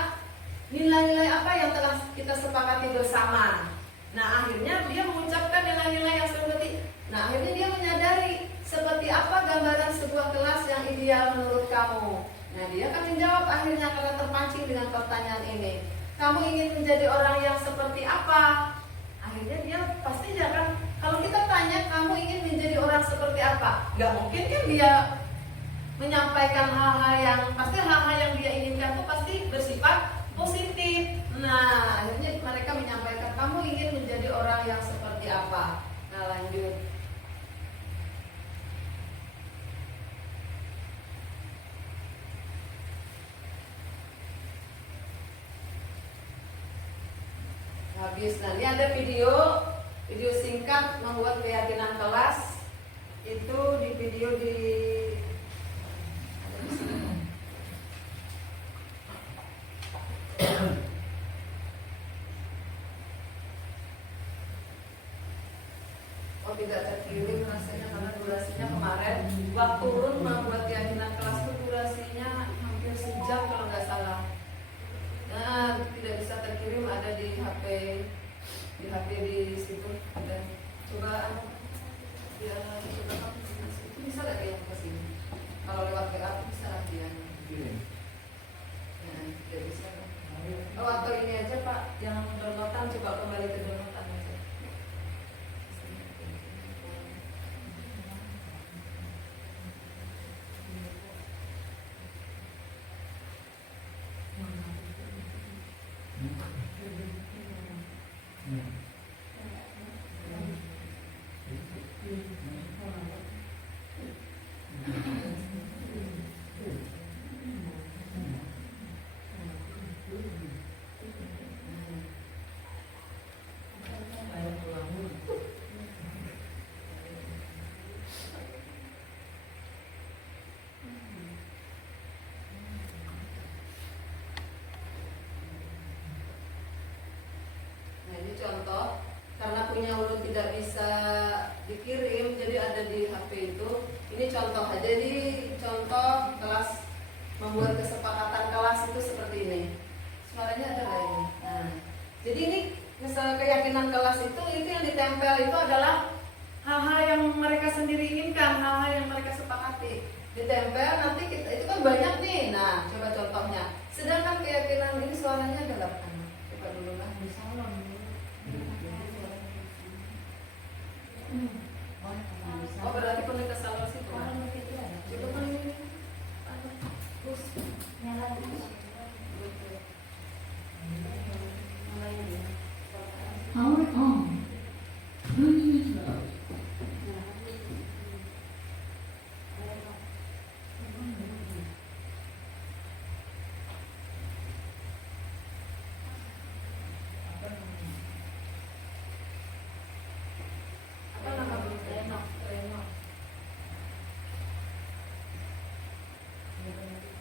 Nilai-nilai apa yang telah kita sepakati bersama. Nah, akhirnya dia mengucapkan nilai-nilai yang seperti. Nah, akhirnya dia menyadari seperti apa gambaran sebuah kelas yang ideal menurut kamu. Nah, dia akan menjawab akhirnya karena terpancing dengan pertanyaan ini. Kamu ingin menjadi orang yang seperti apa? Akhirnya dia pasti akan, kalau kita tanya kamu ingin menjadi orang seperti apa? Gak mungkin kan dia menyampaikan hal-hal yang dia inginkan itu pasti bersifat positif. Nah, akhirnya mereka menyampaikan kamu ingin menjadi orang yang seperti apa. Nah, lanjut. Habis. Nah, ini ada video singkat membuat keyakinan kelas. Itu di video di tidak terkirim rasanya karena durasinya kemarin waktu turun membuat keyakinan kelas itu durasinya hampir sejam kalau nggak salah. Nah, tidak bisa terkirim, ada di HP di situ ada. Coba ya coba itu bisa nggak yang ke sini? Kalau lewat WA bisa lah dia. Nah, tidak bisa. Oh, atau ini aja Pak, yang downloadan coba kembali ke downloadan aja. Contoh, karena punya ulun tidak bisa dikirim, jadi ada di HP itu. Ini contoh aja, jadi contoh kelas membuat kesepakatan kelas itu seperti ini. Suaranya ada nggak ini? Nah, jadi ini misalnya keyakinan kelas itu yang ditempel itu adalah hal-hal yang mereka sendiri inginkan, hal-hal yang mereka sepakati. Ditempel nanti kita itu kan banyak nih. Nah, coba contohnya. Sedangkan keyakinan ini suaranya adalah coba dulu lah, misalnya. Oh, berarti perlu ke salon sih. Coba kan ini. Terus nyala dulu. Power on. Bluetooth mode.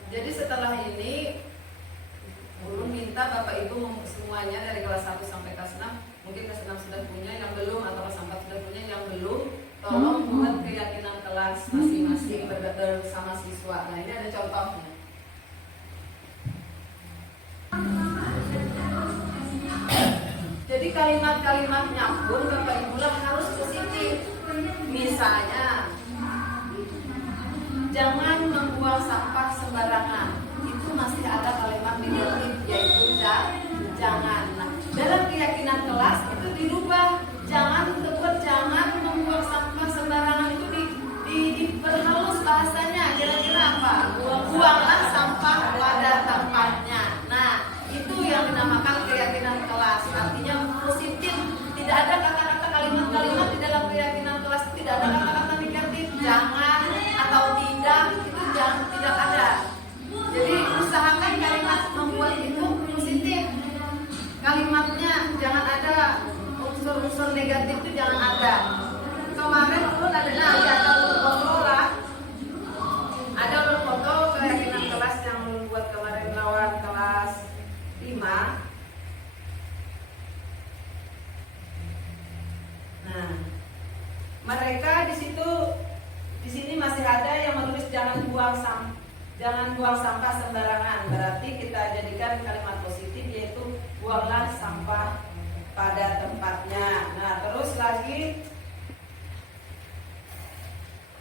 Jadi setelah ini guru minta Bapak Ibu semuanya dari kelas 1 sampai kelas 6, mungkin kelas 6 sudah punya, yang belum atau kelas 4 sudah punya, yang belum tolong buat keyakinan kelas masing-masing bersama siswa. Nah, ini ada contohnya. Jadi kalimat-kalimatnya pun Bapak Ibu lah harus positif. Misalnya, jangan membuang sampah sembarangan. Itu masih ada kalimat negatif, yaitu jangan. Nah, dalam keyakinan kelas itu dirubah, jangan membuang sampah sembarangan. Itu diperhalus bahasanya. Kira-kira apa? Buanglah sampah pada tempatnya. Nah, itu yang dinamakan keyakinan kelas. Artinya positif. Tidak ada kata-kata kalimat-kalimat di dalam keyakinan kelas. Tidak ada kata-kata negatif. Jangan atau tidak, itu tidak ada. Jadi usahakan kalimat membuat itu positif. Kalimatnya jangan ada unsur-unsur negatif, itu jangan ada. Kemarin ulun ada ulun foto lah. Ada ulun foto keyakinan kelas yang ulun buat kemarin lawan kelas 5. Nah, mereka di sini masih ada yang menulis jangan buang sampah sembarangan. Berarti kita jadikan kalimat positif, yaitu buanglah sampah pada tempatnya. Nah, terus lagi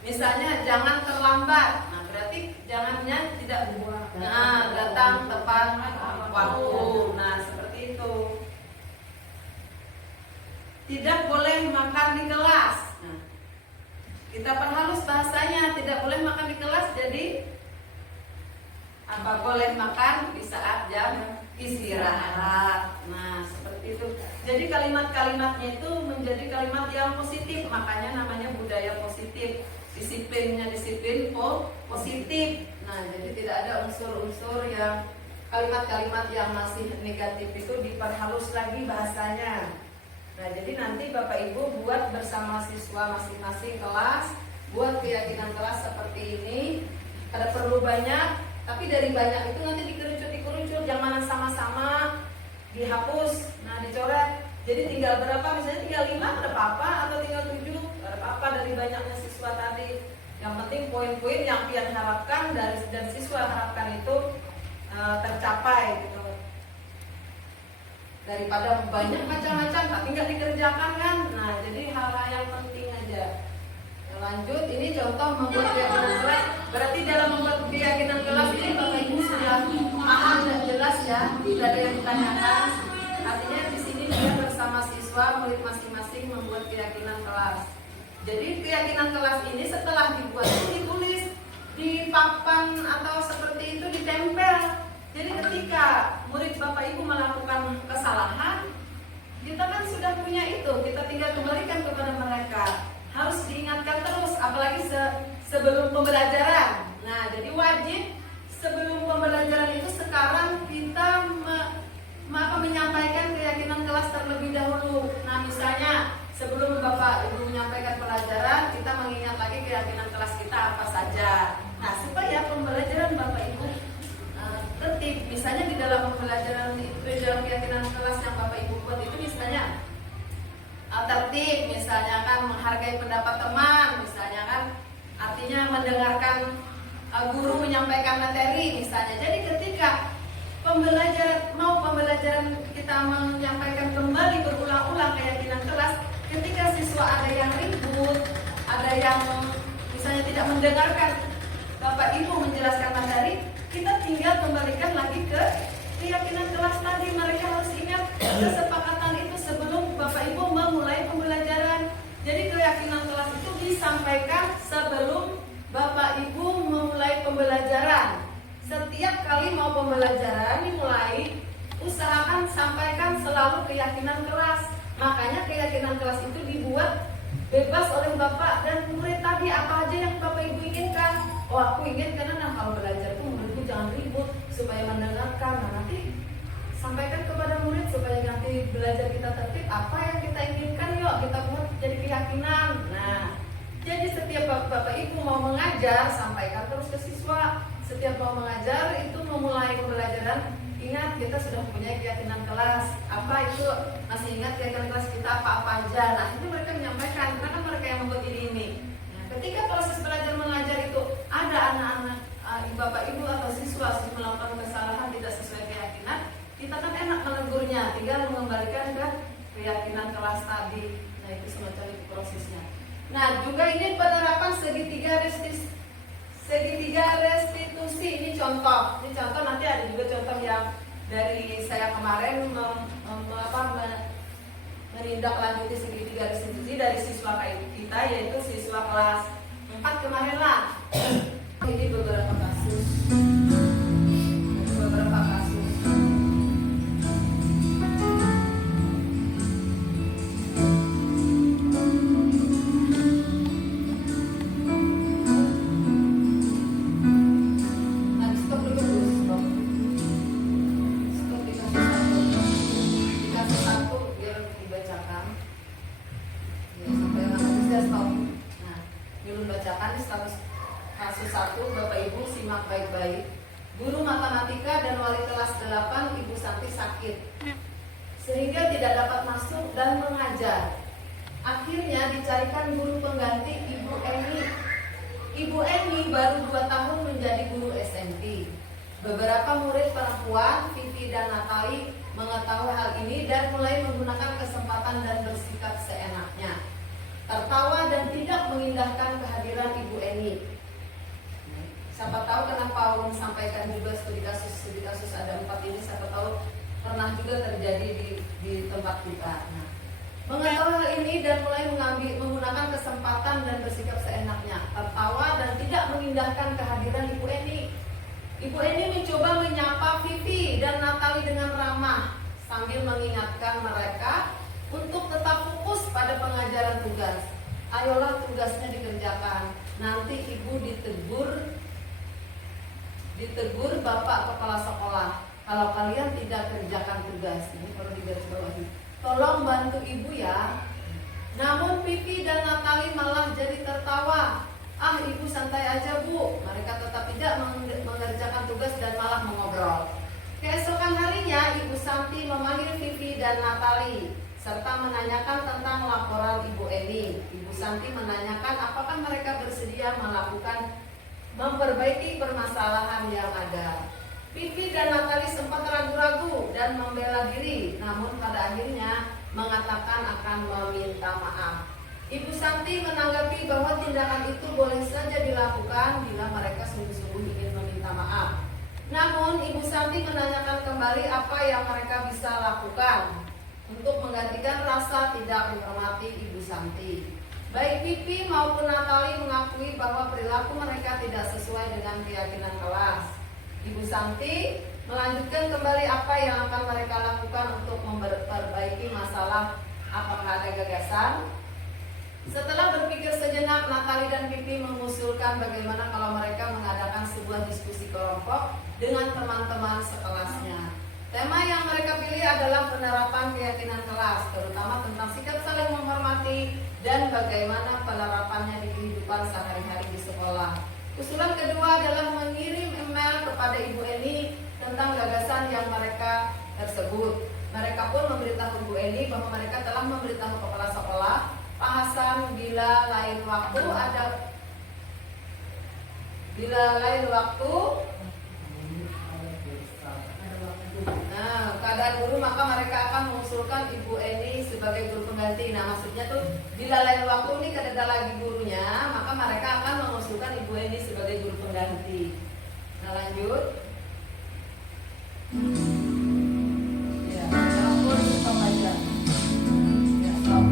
misalnya jangan terlambat. Nah, berarti jangannya tidak buang. Nah, datang tepat waktu. Nah, seperti itu. Tidak boleh makan di kelas. Nah, kita perhalus bahasanya, tidak boleh makan di kelas. Jadi apa, boleh makan di saat jam istirahat. Nah, seperti itu. Jadi kalimat-kalimatnya itu menjadi kalimat yang positif, makanya namanya budaya positif. Disiplinnya disiplin positif. Nah, jadi tidak ada unsur-unsur yang kalimat-kalimat yang masih negatif itu diperhalus lagi bahasanya. Nah, jadi nanti Bapak Ibu buat bersama siswa masing-masing kelas, buat keyakinan kelas seperti ini. Ada perlu banyak, tapi dari banyak itu nanti dikerucut, jangan sama-sama dihapus. Nah, dicoret. Jadi tinggal berapa, misalnya tinggal 5 ada apa-apa, atau tinggal 7 banyaknya siswa tadi. Yang penting poin-poin yang pian harapkan dan siswa harapkan itu tercapai gitu. Daripada banyak macam-macam tapi nggak dikerjakan kan. Nah, jadi hal-hal yang penting aja. Lanjut, ini contoh membuat keyakinan kelas. Berarti dalam membuat keyakinan kelas ini Bapak Ibu sudah paham dan jelas ya, tidak ada yang ditanyakan. Artinya di sini dia bersama siswa murid masing-masing membuat keyakinan kelas. Jadi keyakinan kelas ini setelah dibuat itu ditulis di papan atau seperti itu ditempel. Jadi ketika murid Bapak Ibu melakukan kesalahan, kita kan sudah punya itu, kita tinggal kembalikan kepada mereka. Harus diingatkan terus, apalagi sebelum pembelajaran. Nah, jadi wajib sebelum pembelajaran itu sekarang kita menyampaikan keyakinan kelas terlebih dahulu. Nah, misalnya sebelum Bapak Ibu menyampaikan pelajaran, kita mengingat lagi keyakinan kelas kita apa saja. Nah, supaya pembelajaran Bapak Ibu tertib. Misalnya di dalam pembelajaran itu, di dalam keyakinan kelas yang Bapak Ibu buat itu misalnya tertib, misalnya kan menghargai pendapat teman, misalnya kan artinya mendengarkan guru menyampaikan materi misalnya. Jadi ketika pembelajaran kita menyampaikan kembali berulang-ulang keyakinan kelas, ketika siswa ada yang ribut, ada yang misalnya tidak mendengarkan Bapak Ibu menjelaskan materi, kita tinggal kembalikan lagi ke keyakinan kelas tadi. Mereka harus ingat kesepakatan itu sebelum Bapak Ibu memulai pembelajaran. Jadi keyakinan kelas itu disampaikan sebelum Bapak Ibu memulai pembelajaran. Setiap kali mau pembelajaran dimulai, usahakan sampaikan selalu keyakinan kelas. Makanya keyakinan kelas itu dibuat bebas oleh Bapak dan murid tadi, apa aja yang Bapak Ibu inginkan. Oh, aku ingin karena kalau belajar itu muridku jangan ribut supaya mendengarkan. Nah, nanti sampaikan kepada murid supaya nanti belajar kita tertib. Apa yang kita inginkan, yuk kita buat jadi keyakinan. Nah, jadi setiap Bapak Ibu mau mengajar, sampaikan terus ke siswa. Setiap mau mengajar itu memulai pembelajaran, ingat kita sudah punya keyakinan kelas. Apa itu? Masih ingat keyakinan kelas kita apa aja? Nah, itu mereka menyampaikan karena mereka yang membuat ini. Nah, ketika proses belajar mengajar itu ada anak-anak Bapak Ibu atau siswa melakukan kesalahan tidak sesuai keyakinan, kita kan enak menegurnya, tinggal mengembalikan ke keyakinan kelas tadi. Nah, itu semacam itu prosesnya. Nah, juga ini penerapan segitiga restitusi. Ini contoh nanti ada juga contoh yang dari saya kemarin menindaklanjuti segitiga restitusi dari siswa kita, yaitu siswa kelas 4 kemarin lah. Ini beberapa kasus. Kasus 1, Bapak Ibu simak baik-baik. Guru matematika dan wali kelas 8 Ibu Santi sakit sehingga tidak dapat masuk dan mengajar. Akhirnya dicarikan guru pengganti Ibu Eni. Ibu Eni baru 2 tahun menjadi guru SMP. Beberapa murid perempuan, Vivi dan Natali, mengetahui hal ini dan mulai menggunakan kesempatan dan bersikap seenaknya, tertawa dan tidak mengindahkan kehadiran Ibu Eni. Siapa tahu kenapa Allah sampaikan juga studi kasus ada 4 ini, siapa tahu pernah juga terjadi di tempat kita. Nah, mengetahui hal ini dan mulai menggunakan kesempatan dan bersikap seenaknya, tertawa dan tidak mengindahkan kehadiran Ibu Eni. Ibu Eni mencoba menyapa Vivi dan Natali dengan ramah sambil mengingatkan mereka untuk tetap fokus pada pengajaran tugas. Ayolah tugasnya dikerjakan. Nanti Ibu ditegur Bapak Kepala Sekolah kalau kalian tidak kerjakan tugas. Ini perlu digarisbawahi. Tolong bantu Ibu ya. Namun Vivi dan Natali malah jadi tertawa. Ah, Ibu santai aja Bu. Mereka tetap tidak mengerjakan tugas dan malah mengobrol. Keesokan harinya Ibu Santi memanggil Vivi dan Natali. serta menanyakan tentang laporan Ibu Eni. Ibu Santi menanyakan apakah mereka bersedia melakukan memperbaiki permasalahan yang ada. Vivi dan Natali sempat ragu-ragu dan membela diri, namun pada akhirnya mengatakan akan meminta maaf. Ibu Santi menanggapi bahwa tindakan itu boleh saja dilakukan bila mereka sungguh-sungguh ingin meminta maaf. Namun Ibu Santi menanyakan kembali apa yang mereka bisa lakukan untuk menggantikan rasa tidak menghormati Ibu Santi. Baik Vivi maupun Natali mengakui bahwa perilaku mereka tidak sesuai dengan keyakinan kelas. Ibu Santi melanjutkan kembali apa yang akan mereka lakukan untuk memperbaiki masalah. Apakah ada gagasan? Setelah berpikir sejenak, Natali dan Vivi mengusulkan bagaimana kalau mereka mengadakan sebuah diskusi kelompok dengan teman-teman sekelasnya. Tema yang mereka pilih adalah penerapan keyakinan kelas, terutama tentang sikap saling menghormati dan bagaimana penerapannya di kehidupan sehari-hari di sekolah. Usulan kedua adalah mengirim email kepada Ibu Eni tentang gagasan yang mereka tersebut. Mereka pun memberitahu Ibu Eni bahwa mereka telah memberitahu kepala sekolah Pak Hasan bila lain waktu keadaan guru maka mereka akan mengusulkan Ibu Eni sebagai guru pengganti. Nah maksudnya tuh bila lain waktu ini kada ada lagi gurunya, maka mereka akan mengusulkan Ibu Eni sebagai guru pengganti. Nah lanjut. Ya, telepon stop aja. Ya, stop.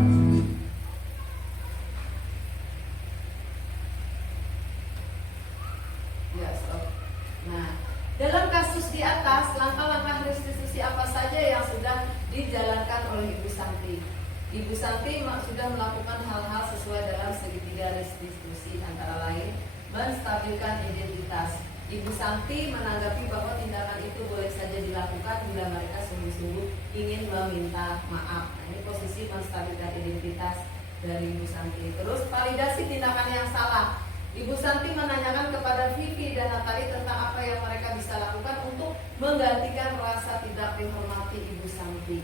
Ya, stop. Nah, dalam kasus di atas, langkah-langkah restitusi apa saja yang sudah dijalankan oleh Ibu Santi? Ibu Santi sudah melakukan hal-hal sesuai dalam segitiga restitusi, antara lain menstabilkan identitas. Ibu Santi menanggapi bahwa tindakan itu boleh saja dilakukan bila mereka sungguh-sungguh ingin meminta maaf. Nah, ini posisi menstabilkan identitas dari Ibu Santi. Terus validasi tindakan yang salah. Ibu Santi menanyakan kepada Vivi dan Natali tentang apa yang mereka bisa lakukan untuk menggantikan rasa tidak dihormati Ibu Santi.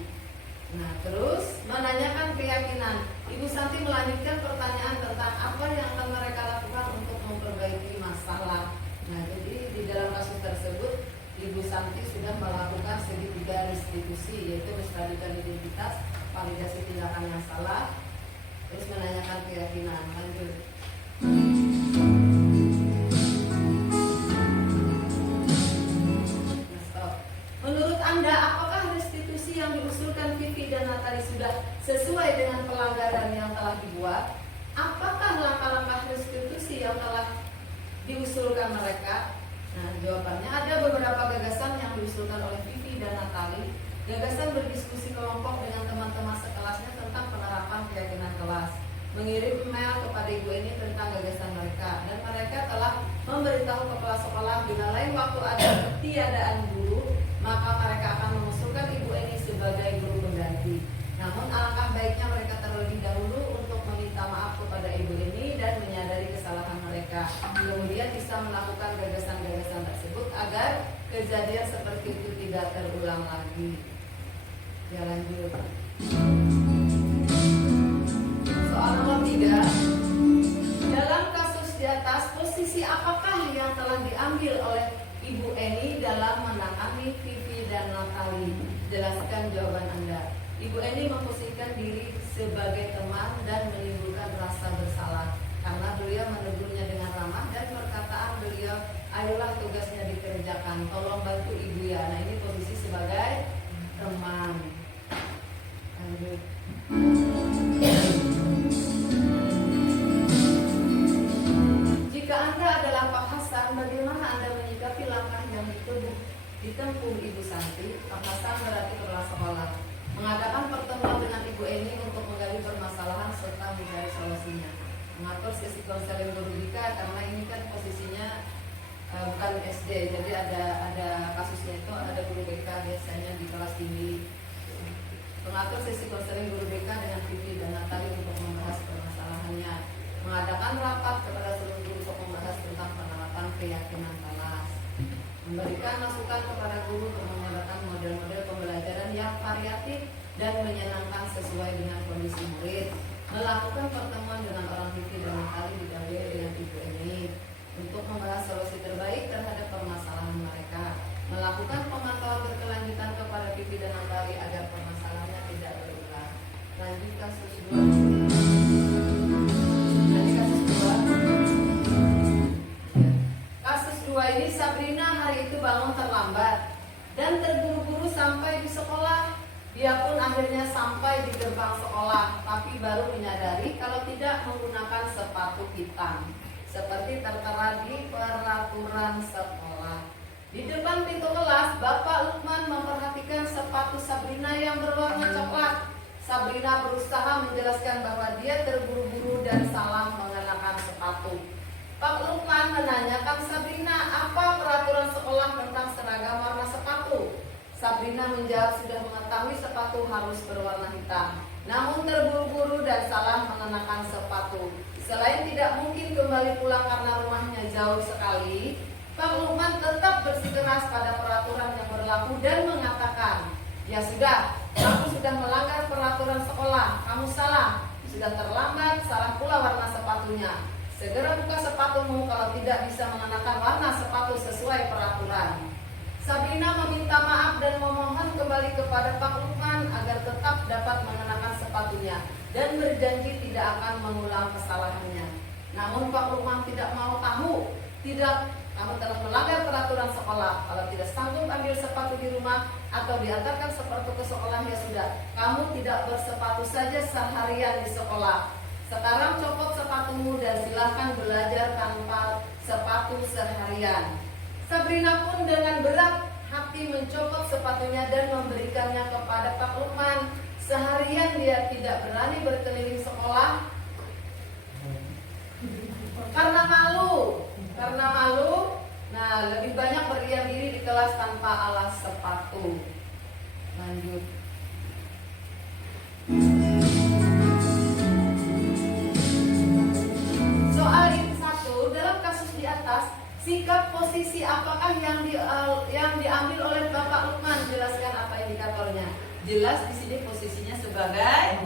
Nah, terus menanyakan keyakinan. Ibu Santi melanjutkan pertanyaan tentang apa yang akan mereka lakukan untuk memperbaiki masalah. Nah, jadi di dalam kasus tersebut Ibu Santi sudah melakukan segitiga restitusi, yaitu menstabilkan identitas, validasi tindakan yang salah, terus menanyakan keyakinan. Lanjut. Menurut Anda, apakah restitusi yang diusulkan Vivi dan Natali sudah sesuai dengan pelanggaran yang telah dibuat? Apakah langkah-langkah restitusi yang telah diusulkan mereka? Nah, jawabannya ada beberapa gagasan yang diusulkan oleh Vivi dan Natali. Gagasan berdiskusi kelompok dengan teman-teman sekelasnya tentang penerapan keyakinan kelas. Mengirim email kepada Ibu Eni tentang gagasan mereka, dan mereka telah memberitahu kepala sekolah bila lain waktu ada ketiadaan guru, maka mereka akan mengusulkan Ibu Eni sebagai guru pengganti. Namun alangkah baiknya mereka terlebih dahulu untuk meminta maaf kepada Ibu Eni dan menyadari kesalahan mereka. Kemudian bisa melakukan gagasan-gagasan tersebut agar kejadian seperti itu tidak terulang lagi. Ya, lanjut. Soal nomor 3. Dalam kasus di atas, posisi apakah yang telah diambil oleh Ibu Eni dalam menangani Vivi dan Natali? Jelaskan jawaban Anda. Ibu Eni memposisikan diri sebagai teman dan menimbulkan rasa bersalah karena beliau menegurnya dengan ramah dan perkataan beliau, ayolah tugasnya dikerjakan, tolong bantu ibu ya. Nah, ini posisi sebagai teman. Lanjut. Jika Anda adalah Pak Hasan, bagaimana Anda menyikapi langkah yang ditempuh Ibu Santi? Pak Hasan berarti kepala sekolah mengadakan pertemuan dengan Ibu Eni untuk menggali permasalahan serta mencari solusinya. Mengatur sesi konseling guru BK karena ini kan posisinya bukan SD, jadi ada kasusnya itu ada guru BK biasanya di kelas tinggi. Mengatur sesi konseling guru BK dengan Vivi dan Natali untuk membahas permasalahannya. Mengadakan rapat kepada seluruh guru untuk membahas tentang penerapan keyakinan kelas. Memberikan masukan kepada guru untuk menggunakan model-model pembelajaran yang variatif dan menyenangkan sesuai si murid melakukan pertemuan dengan orang Vivi dan Natali didampingi dengan ibu ini untuk membahas solusi terbaik terhadap permasalahan mereka, melakukan pemantauan berkelanjutan kepada Vivi dan Natali agar permasalahannya tidak berulang. Lanjut kasus 2. Kasus 2 ini Sabrina hari itu bangun terlambat dan terburu-buru sampai di sekolah. Dia pun akhirnya sampai di gerbang sekolah, tapi baru menyadari kalau tidak menggunakan sepatu hitam seperti tertera di peraturan sekolah. Di depan pintu kelas, Bapak Lukman memperhatikan sepatu Sabrina yang berwarna coklat. Sabrina berusaha menjelaskan bahwa dia terburu-buru dan salah mengenakan sepatu. Pak Lukman menanyakan Sabrina apa peraturan sekolah tentang seragam warna sepatu. Sabrina menjawab sudah mengetahui sepatu harus berwarna hitam, namun terburu-buru dan salah mengenakan sepatu. Selain tidak mungkin kembali pulang karena rumahnya jauh sekali, Pak Lukman tetap bersikeras pada peraturan yang berlaku dan mengatakan, ya sudah, kamu sudah melanggar peraturan sekolah, kamu salah, sudah terlambat, salah pula warna sepatunya. Segera buka sepatumu kalau tidak bisa mengenakan warna sepatu sesuai peraturan. Sabrina meminta maaf dan memohon kembali kepada Pak Lukman agar tetap dapat mengenakan sepatunya dan berjanji tidak akan mengulang kesalahannya. Namun Pak Lukman tidak mau tahu. Tidak, kamu telah melanggar peraturan sekolah. Kalau tidak sanggup ambil sepatu di rumah atau diantarkan sepatu ke sekolah, ya sudah, kamu tidak bersepatu saja seharian di sekolah. Sekarang copot sepatumu dan silahkan belajar tanpa sepatu seharian. Sabrina pun dengan berat hati mencopot sepatunya dan memberikannya kepada Pak Lukman. Seharian dia tidak berani berkeliling sekolah karena malu. Nah, lebih banyak berdiam diri di kelas tanpa alas sepatu. Lanjut. Soal ini 1, dalam kasus di atas, sikap posisi apakah yang diambil oleh Bapak Lukman? Jelaskan apa indikatornya. Jelas di sini posisinya sebagai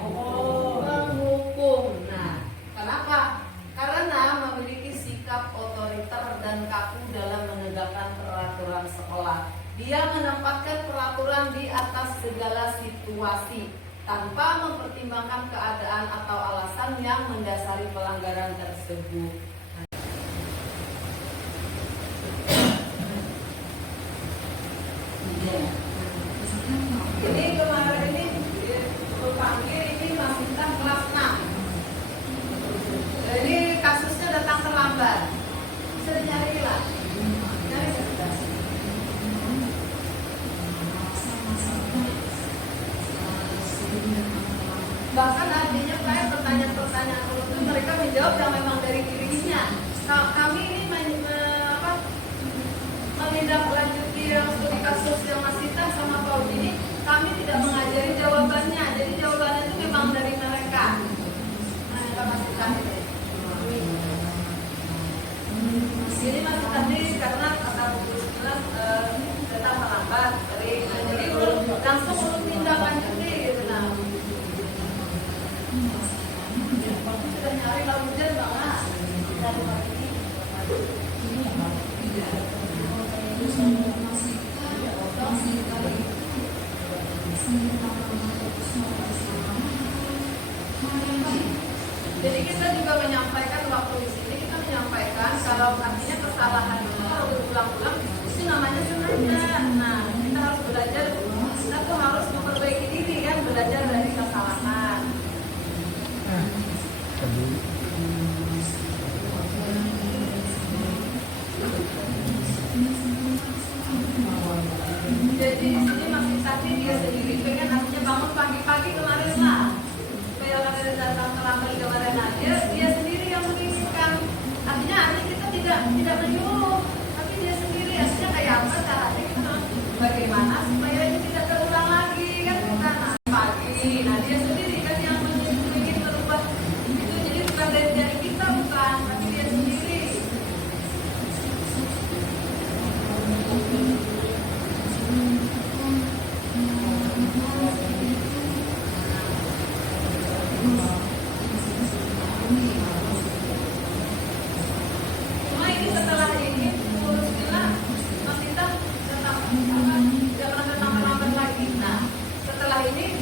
penghukum. Nah, kenapa? Karena memiliki sikap otoriter dan kaku dalam menegakkan peraturan sekolah. Dia menempatkan peraturan di atas segala situasi tanpa mempertimbangkan keadaan atau alasan yang mendasari pelanggaran tersebut. Ini kemarin ini panggil ini masih kelas 6. Ini kasusnya datang terlambat. Bisa dicari lah. Cari sudah. Bahkan adanya kayak pertanyaan-pertanyaan itu mereka menjawab yang memang dari dirinya. Kami ini menindaklanjuti yang studi kasus yang Mas Sita sama Pak Uji ini, kami tidak mengajari jawabannya. Jadi jawabannya itu memang dari mereka. Nah, Mas Sita ini. Ini masih tadi karena kata Bu bilang datang terlambat, jadi langsung urut tindaklanjuti gitu. Nah, sudah nyari kalau hujan banget. Jadi kita juga menyampaikan waktu di sini kita menyampaikan kalau artinya kesalahan itu kalau berulang-ulang itu namanya sengaja. Nah, kita harus belajar, kita tuh harus memperbaiki diri kan, belajar dari kesalahan. Jadi di sini masih tadi dia sendiri pengen artinya bangun pagi-pagi kemarin lah. Supaya orang datang terlambat kemarin aja, dia sendiri yang menginginkan. Artinya kita tidak menyuruh, tapi dia sendiri. Artinya kayak apa caranya kita harus bagaimana supaya ini tidak terulang lagi kan, bukan pagi. Nah dia sendiri kan yang ingin berubah itu, jadi bukan dari kita bukan, tapi dia sendiri.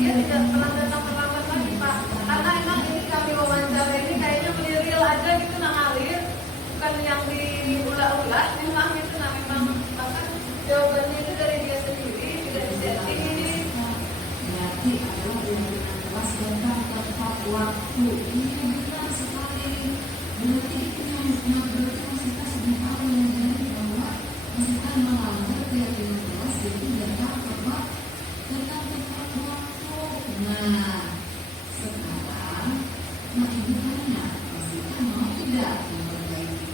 dia tidak pernah datang terlambat lagi Pak. Karena emang ini kami wawancara ini kayaknya real aja gitu nah ngalir, bukan yang diulang-ulang. Memang itu nah memang bahkan jawabannya itu dari dia sendiri, tidak disetting. Berarti adalah dengan kelas tentang tepat waktu. Ini benar sekali. Berarti itu yang berarti kita sudah tahu yang jadi bahwa kita melanggar keyakinan kelas itu tentang tepat waktu. Nah, sekarang ibu tanya, kita mau tidak memperbaiki?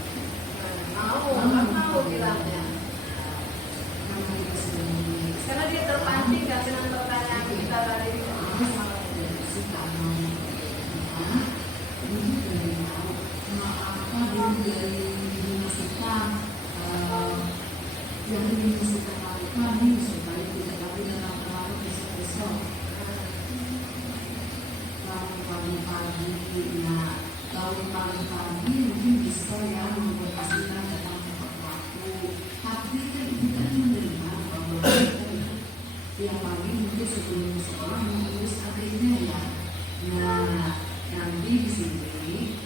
Mau bilangnya. Karena dia terpancing kan dengan pertanyaan kita tadi. Dari dimasukkan yang dimasukkan kami supaya tidak lagi dalam pengaruh besok-besok pagi-pagi. Nah, kalau pagi-pagi mungkin bisa ya memperhatikan tentang waktu, tapi kan kita menerima bahwa tiap pagi mungkin sebelum sekolah menulis adanya ya. Nah, nanti di sini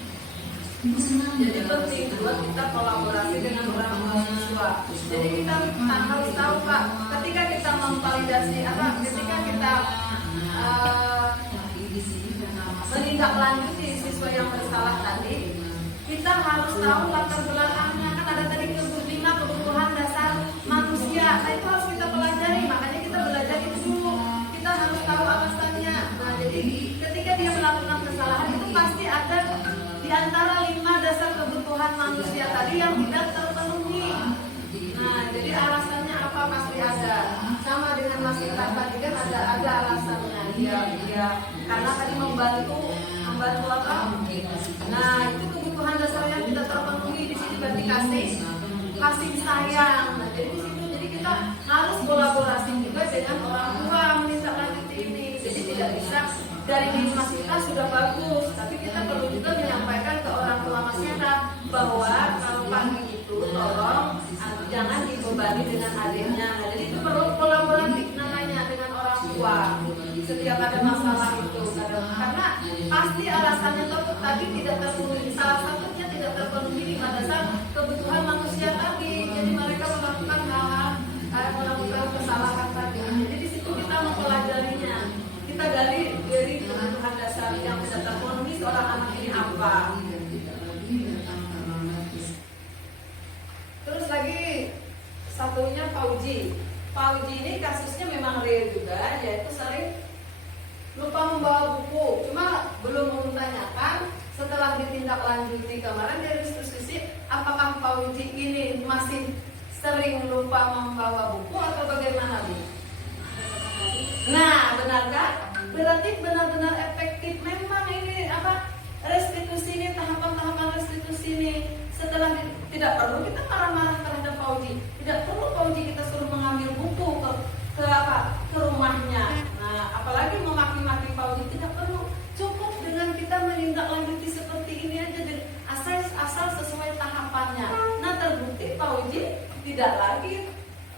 Jadi penting juga kita kolaborasi dengan orang tua siswa. Jadi kita harus tahu Pak, ketika kita memvalidasi ketika kita menindaklanjuti siswa yang bersalah tadi, kita harus tahu latar belakangnya. Kan ada tadi kebutuhan dasar manusia. Nah itu harus kita pelajari. Makanya kita belajar itu dulu. Kita harus tahu alasannya. Nah jadi ketika dia melakukan kesalahan itu pasti ada di antara 5 dasar kebutuhan manusia tadi yang tidak terpenuhi. Nah, jadi alasannya apa pasti ada. Sama dengan Mas Ita tadi kan ada alasannya. Dia karena tadi membantu apa? Nah, itu kebutuhan dasar yang tidak terpenuhi di sini berarti kasih sayang. Nah, jadi kita harus kolaborasi juga dengan orang tua menindaklanjuti ini. Jadi tidak bisa dari diri Mas Ita sudah bagus, tapi kita perlu juga menyampaikan ke orang tua Mas Ita bahwa kalau pagi itu tolong jangan dibebani dengan adiknya. Nah, jadi itu perlu kolaboratif namanya dengan orang tua. Setiap ada masalah itu, karena pasti alasannya tadi tidak terpenuhi. Salah satunya tidak terpenuhi pada saat kebutuhan manusia tadi. Jadi mereka melakukan melakukan kesalahan tadi. Jadi di situ kita mempelajarinya. Kita gali dari kebutuhan dasar yang tidak terpenuhi seorang anak ini apa. Terus lagi satunya Pauji. Pauji ini kasusnya memang real juga, yaitu sering lupa membawa buku. Cuma belum menanyakan setelah ditindaklanjuti kemarin dari diskusi apakah Pauji ini masih sering lupa membawa buku atau bagaimana Bu? Nah, benarkah? Berarti benar-benar efektif memang ini restitusi ini, tahapan-tahapan restitusi ini. Setelah tidak perlu kita marah-marah terhadap Pauji, tidak perlu Pauji kita suruh mengambil buku ke rumahnya. Nah, apalagi memaki-maki Pauji, tidak perlu. Cukup dengan kita menindaklanjuti seperti ini aja, asal sesuai tahapannya. Nah, terbukti Pauji tidak lagi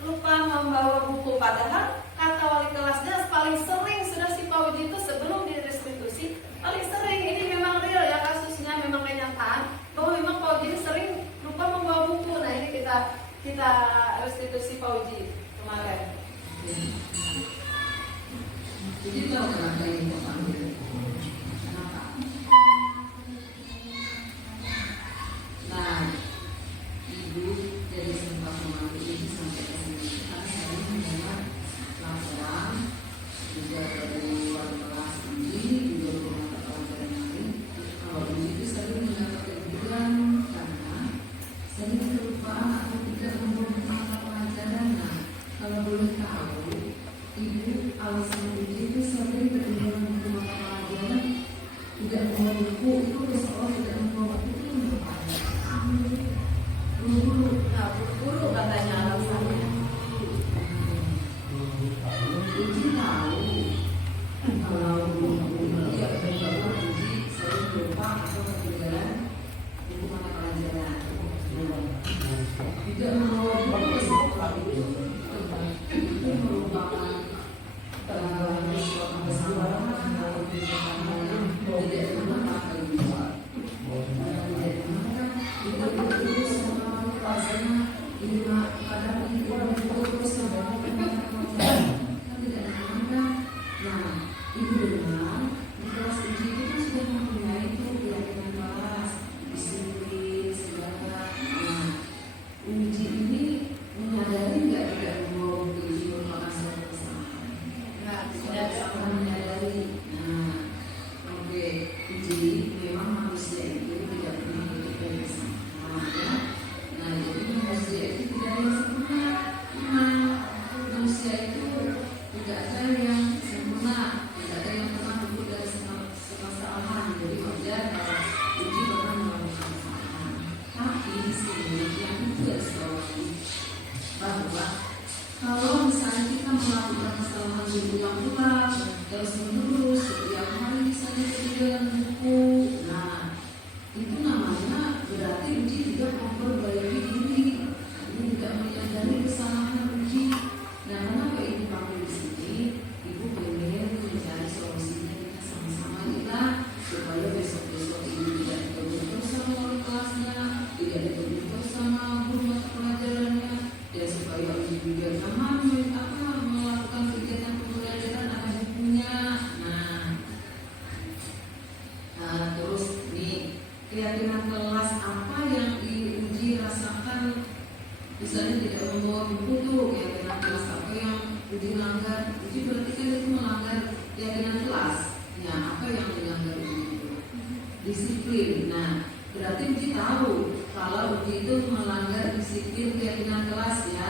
lupa membawa buku, padahal kata wali kelasnya paling sering sudah si Pauji itu sebelum direstitusi paling sering. Ini memang real ya kasusnya, memang kenyataan bahwa memang Pauji sering lupa membawa buku. Nah ini kita restitusi Pauji kemarin. Jadi tahu kenapa ini dipanggil? Kenapa? Nah, ibu dari sempat mengambil ini sampai ke sini karena saya mendengar laporan juga dari wali kelas ini juga beberapa pelajaran lain kalau ibu itu sering mendapat teguran karena sering kelupaan atau tidak membuat mata pelajaran. Nah, kalau boleh tahu ibu alasan ibu itu sering terlibat buku mata pelajaran tidak membawa buku itu seolah tidak membawa buku itu berapa? Buru-buru katanya alasannya. Uji tahu kalau dia berbawa uji sering lupa atau ketinggalan buku mata pelajaran. Tidak membawa buku sekolah itu merupakan sudah sama menyadari. Nah, oke, jadi memang manusia itu tidak pernah hidup dari kesalahan, ya. Nah, jadi manusia itu tidak ada yang sempurna. Nah, manusia itu tidak ada yang sempurna, tidak ada yang pernah hidup dari kesalahan. Jadi wajar kalau uji pernah melakukan kesalahan. Tapi sebenarnya itu harus tahu bahwa kalau misalnya kita melakukan kesalahan berulang-ulang terus menerus setiap hari misalnya ketinggalan buku, nah itu namanya berarti uji tidak memperbaiki diri, ini tidak menyadari kesalahan uji. Nah, kenapa ibu panggil di sini? Ibu pengen mencari solusinya kita sama-sama kita supaya besok-besok ibu tidak ditegur terus sama wali kelasnya, tidak ditegur terus sama guru mata pelajarannya, dan supaya uji juga nyaman melakukan kegiatan pembelajaran ada bukunya. Nah, terus nih keyakinan kelas apa yang diuji rasakan, misalnya tidak membawa buku tuh, keyakinan kelas apa yang uji langgar? Uji berarti kan itu melanggar keyakinan kelas. Ya, apa yang dilanggar uji itu? Disiplin. Nah, berarti uji tahu kalau uji itu melanggar disiplin keyakinan kelas, ya.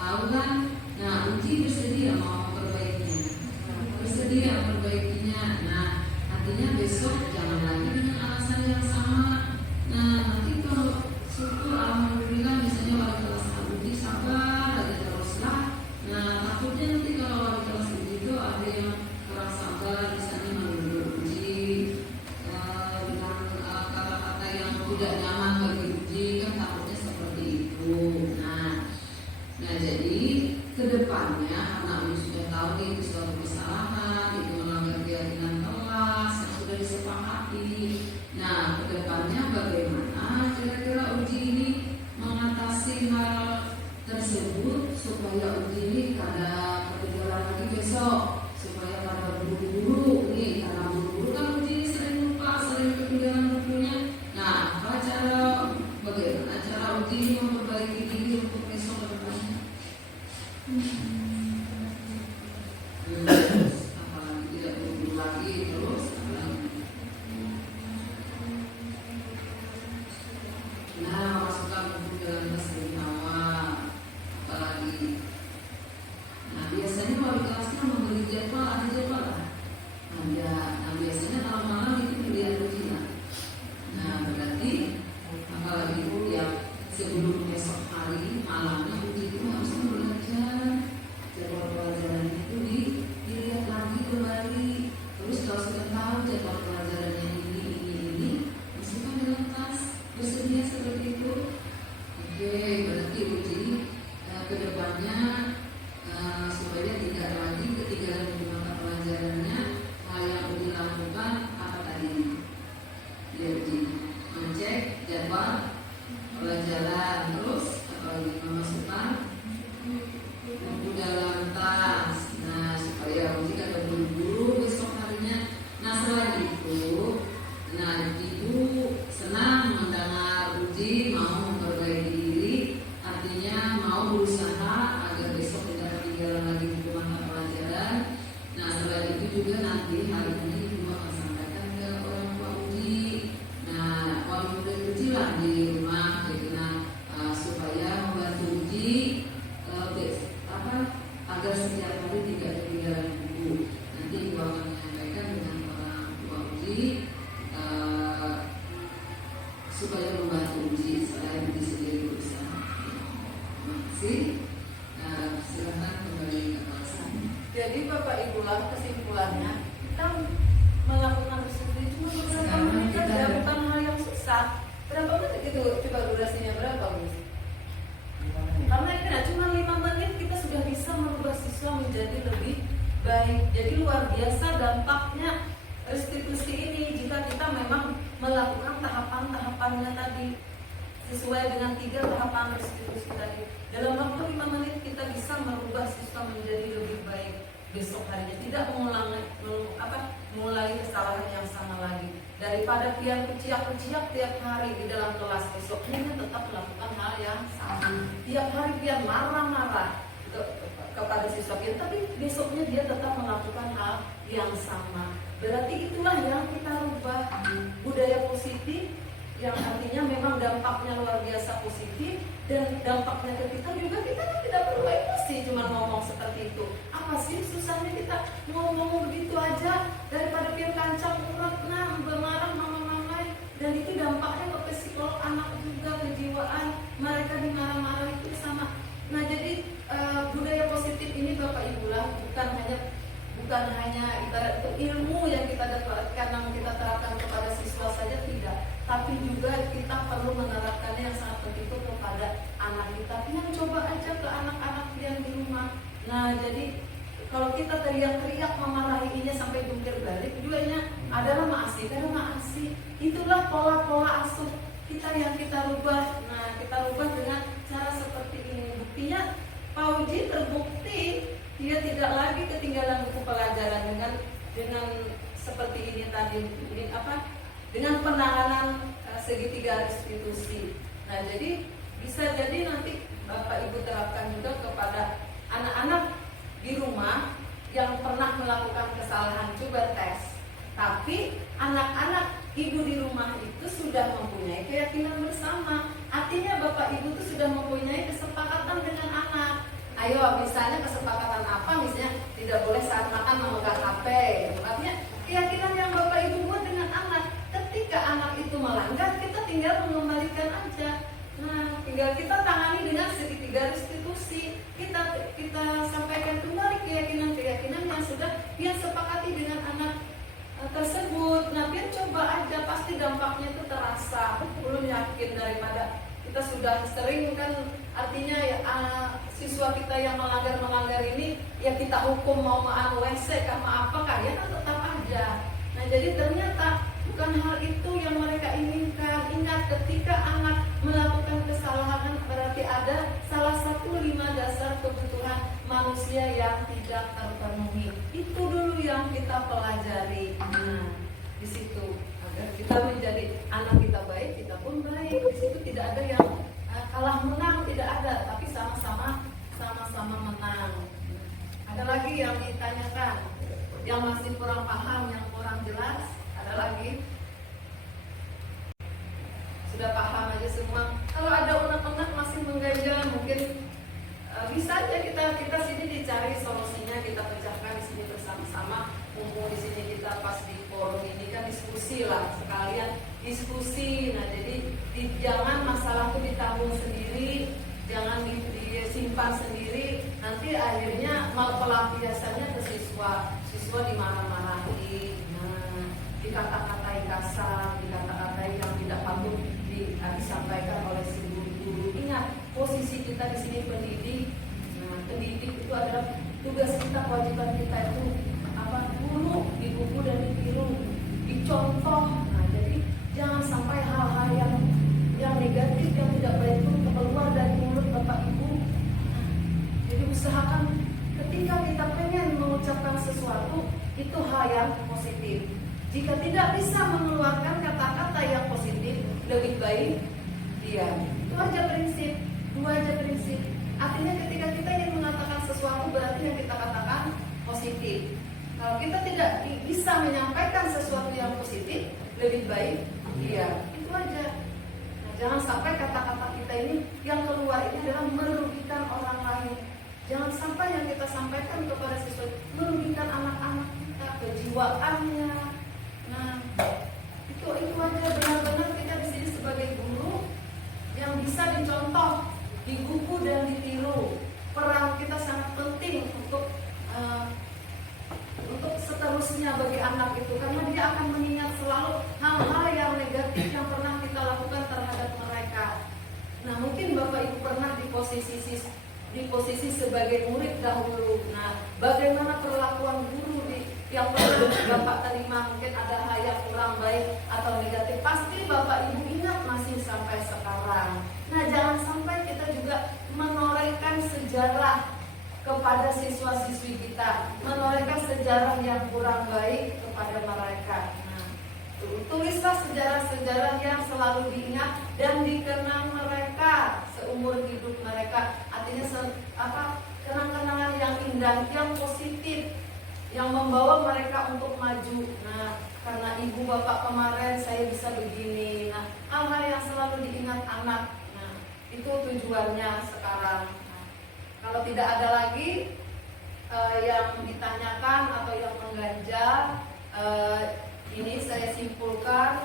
Tahu kan? Nah, uji bersedia mau memperbaikinya. Bersedia memperbaikinya. Nah, artinya besok jangan lagi dengan alasan yang sama. Nah, nanti kalau syukur alhamdulillah misalnya wali kelas uji sabar aja teruslah. Nah, takutnya nanti kalau wali kelas uji itu ada yang kurang sabar, misalnya menurut uji dengan kata-kata yang tidak nyaman bagi uji, kan takutnya seperti itu. Nah, jadi kedepannya anak uji sudah tahu nih itu suatu kesalahan, itu melanggar keyakinan kelas yang sudah disepakati. Nah, kedepannya bagaimana kira-kira uji ini mengatasi hal tersebut supaya uji ini kada ketinggalan lagi besok, supaya kada buru-buru nih, karena buru-buru kan uji ini sering lupa, sering ketinggalan bukunya. Nah, bagaimana cara uji ini memperbaiki diri untuk besok ke depannya? Apalagi tidak buru-buru lagi terus apalagi. Nah, masukkan buku dalam tas dari awal apalagi. Nah, biasanya wali kelasnya memberi jadwal, ada jadwal lah. Ada. Nah, biasanya kalau malam itu pilihan ujian. Nah, berarti apalagi tiap sebelum besok hari malamnya uji itu harusnya belajar jadwal pelajaran itu dilihat lagi kembali. Terus kalau sudah tahu jadwal pelajarannya ini masukkan dalam tas, bersedia seperti itu. Oke, berarti uji kedepannya supaya tidak lagi ketinggalan di mata pelajarannya, hal yang uji lakukan apa tadi? Dia uji mengecek jadwal pelajaran, terus apalagi memasukkan buku dalam tas. Nah, supaya uji kada buru-buru besok harinya. Nah, selain itu, ibu senang mendengar uji mau memperbaiki diri, artinya mau berusaha agar besok tidak ketinggalan lagi buku mata pelajaran. Nah, selain itu juga nanti hari ini ibu akan sampaikan ke orang tua uji. Nah, wali murid uji lah di rumah, supaya membantu uji agar setiap hari tidak ketinggalan buku. Nanti ibu akan menyampaikan dengan orang tua uji supaya membantu uji selain uji sendiri berusaha. Terima kasih. Silakan kembali ke kelas. Jadi Bapak Ibu lah kesimpulannya, kita melakukan disiplin cuma beberapa menit saja, bukan hal yang susah. Berapa menit itu? Coba durasinya berapa, Bu? Karena ini cuma 5 menit kita sudah bisa merubah siswa menjadi lebih baik. Jadi luar biasa dampaknya restitusi ini jika kita memang melakukan tahapan-tahapannya tadi sesuai dengan 3 tahapan restitusi tadi. Dalam waktu 5 menit kita bisa merubah siswa menjadi lebih baik besok harinya, tidak mulai kesalahan yang sama lagi. Daripada pian keciak-keciak tiap hari di dalam kelas, besoknya tetap melakukan hal yang sama. Tiap hari pian marah-marah kepada siswa pian, tapi besoknya dia tetap melakukan yang sama. Berarti itulah yang kita rubah, budaya positif yang artinya memang dampaknya luar biasa positif, dan dampaknya ke kita juga, kita kan tidak perlu emosi cuma ngomong seperti itu. Apa sih susahnya kita ngomong begitu aja daripada pian kancang urat bermarah mama-mama, dan itu dampaknya ke psikolog anak juga, kejiwaan mereka dimarah-marah itu sama. Nah jadi budaya positif ini Bapak Ibu lah bukan hanya ibarat itu ilmu yang kita dapatkan namun kita terapkan kepada siswa saja, tidak, tapi juga kita perlu menerapkannya yang sangat penting itu kepada anak kita. Yang coba aja ke anak-anak yang di rumah. Nah jadi kalau kita teriak-teriak memarahinya sampai jungkir balik, jualnya adalah maasi, karena maasi itulah pola-pola asuh kita yang kita rubah. Nah kita rubah dengan cara seperti ini. Buktinya Pauji terbukti dia tidak lagi ketinggalan buku pelajaran dengan seperti ini tadi, dengan penanganan segitiga restitusi. Nah jadi bisa jadi nanti Bapak Ibu terapkan juga kepada anak-anak di rumah yang pernah melakukan kesalahan, coba tes. Tapi anak-anak ibu di rumah itu sudah mempunyai keyakinan bersama. Artinya Bapak Ibu itu sudah mempunyai kesepakatan dengan anak. Ayo, misalnya kesepakatan apa? Misalnya tidak boleh saat makan memegang HP. Artinya keyakinan yang Bapak Ibu buat dengan anak. Ketika anak itu melanggar, kita tinggal mengembalikan aja. Nah, tinggal kita tangani dengan segitiga restitusi. Kita sampaikan kembali keyakinan-keyakinan yang sudah dia sepakati dengan anak tersebut. Nah, biar coba aja, pasti dampaknya itu terasa. Belum yakin daripada kita sudah sering kan, artinya ya siswa kita yang melanggar ini ya kita hukum mau WC kah apa ya kan tetap aja. Nah jadi ternyata bukan hal itu yang mereka inginkan. Ingat, ketika anak melakukan kesalahan berarti ada salah satu 5 dasar kebutuhan manusia yang tidak terpenuhi. Itu dulu yang kita pelajari. Nah di situ agar kita menjadi anak kita baik, kita pun baik. Di situ tidak ada yang kalah menang, tidak ada, tapi sama-sama menang. Ada lagi yang ditanyakan, yang masih kurang paham, yang kurang jelas, ada lagi? Sudah paham aja semua. Kalau ada unek-unek masih mengganjal, mungkin bisa aja kita sini dicari solusinya, kita pecahkan di sini bersama-sama. Mumpung di sini kita pas di forum ini kan diskusi lah, sekalian diskusi. Nah jadi jangan masalah itu ditanggung sendiri, jangan disimpan sendiri. Nanti akhirnya mal pelampiasannya ke siswa dimarah-marahi, dikata-katai kasar, dikata-katai yang tidak patut disampaikan oleh si guru. Ingat, posisi kita di sini pendidik. Nah, pendidik itu adalah tugas kita, kewajiban kita itu dulu di buku dan ditiru, dicontoh. Nah, jadi jangan sampai hal-hal yang negatif, yang tidak baik itu keluar dari mulut Bapak Ibu. Jadi usahakan ketika kita pengen mengucapkan sesuatu itu hal yang positif. Jika tidak bisa mengeluarkan kata-kata yang positif, lebih baik diam. Itu aja prinsip, 2 aja prinsip. Artinya ketika kita ingin mengatakan sesuatu berarti yang kita katakan positif. Kalau kita tidak bisa menyampaikan sesuatu yang positif, lebih baik diam. Itu aja. Nah, jangan sampai kata-kata kita ini yang keluar ini adalah merugikan orang lain. Jangan sampai yang kita sampaikan kepada siswa merugikan anak-anak kita, kejiwaannya. Nah, itu aja, benar-benar kita di sini sebagai guru yang bisa dicontoh di buku dan ditiru. Peran kita sangat penting untuk seterusnya bagi anak itu, karena dia akan mengingat selalu hal-hal yang negatif yang pernah kita lakukan terhadap mereka. Nah, mungkin Bapak Ibu pernah di posisi sebagai murid dahulu. Nah, bagaimana perlakuan guru yang pernah Bapak terima, mungkin ada hal yang kurang baik atau negatif, pasti Bapak Ibu ingat masih sampai sekarang. Nah, jangan sampai kita juga menorehkan sejarah kepada siswa-siswi kita, menorehkan sejarah yang kurang baik kepada mereka. Nah, tulislah sejarah-sejarah yang selalu diingat dan dikenang mereka seumur hidup mereka. Artinya kenang-kenangan yang indah, yang positif. yang membawa mereka untuk maju. Nah, karena ibu bapak kemarin saya bisa begini. Nah, hal-hal yang selalu diingat anak. Nah, itu tujuannya sekarang. Nah, kalau tidak ada lagi yang ditanyakan atau yang mengganjal, ini saya simpulkan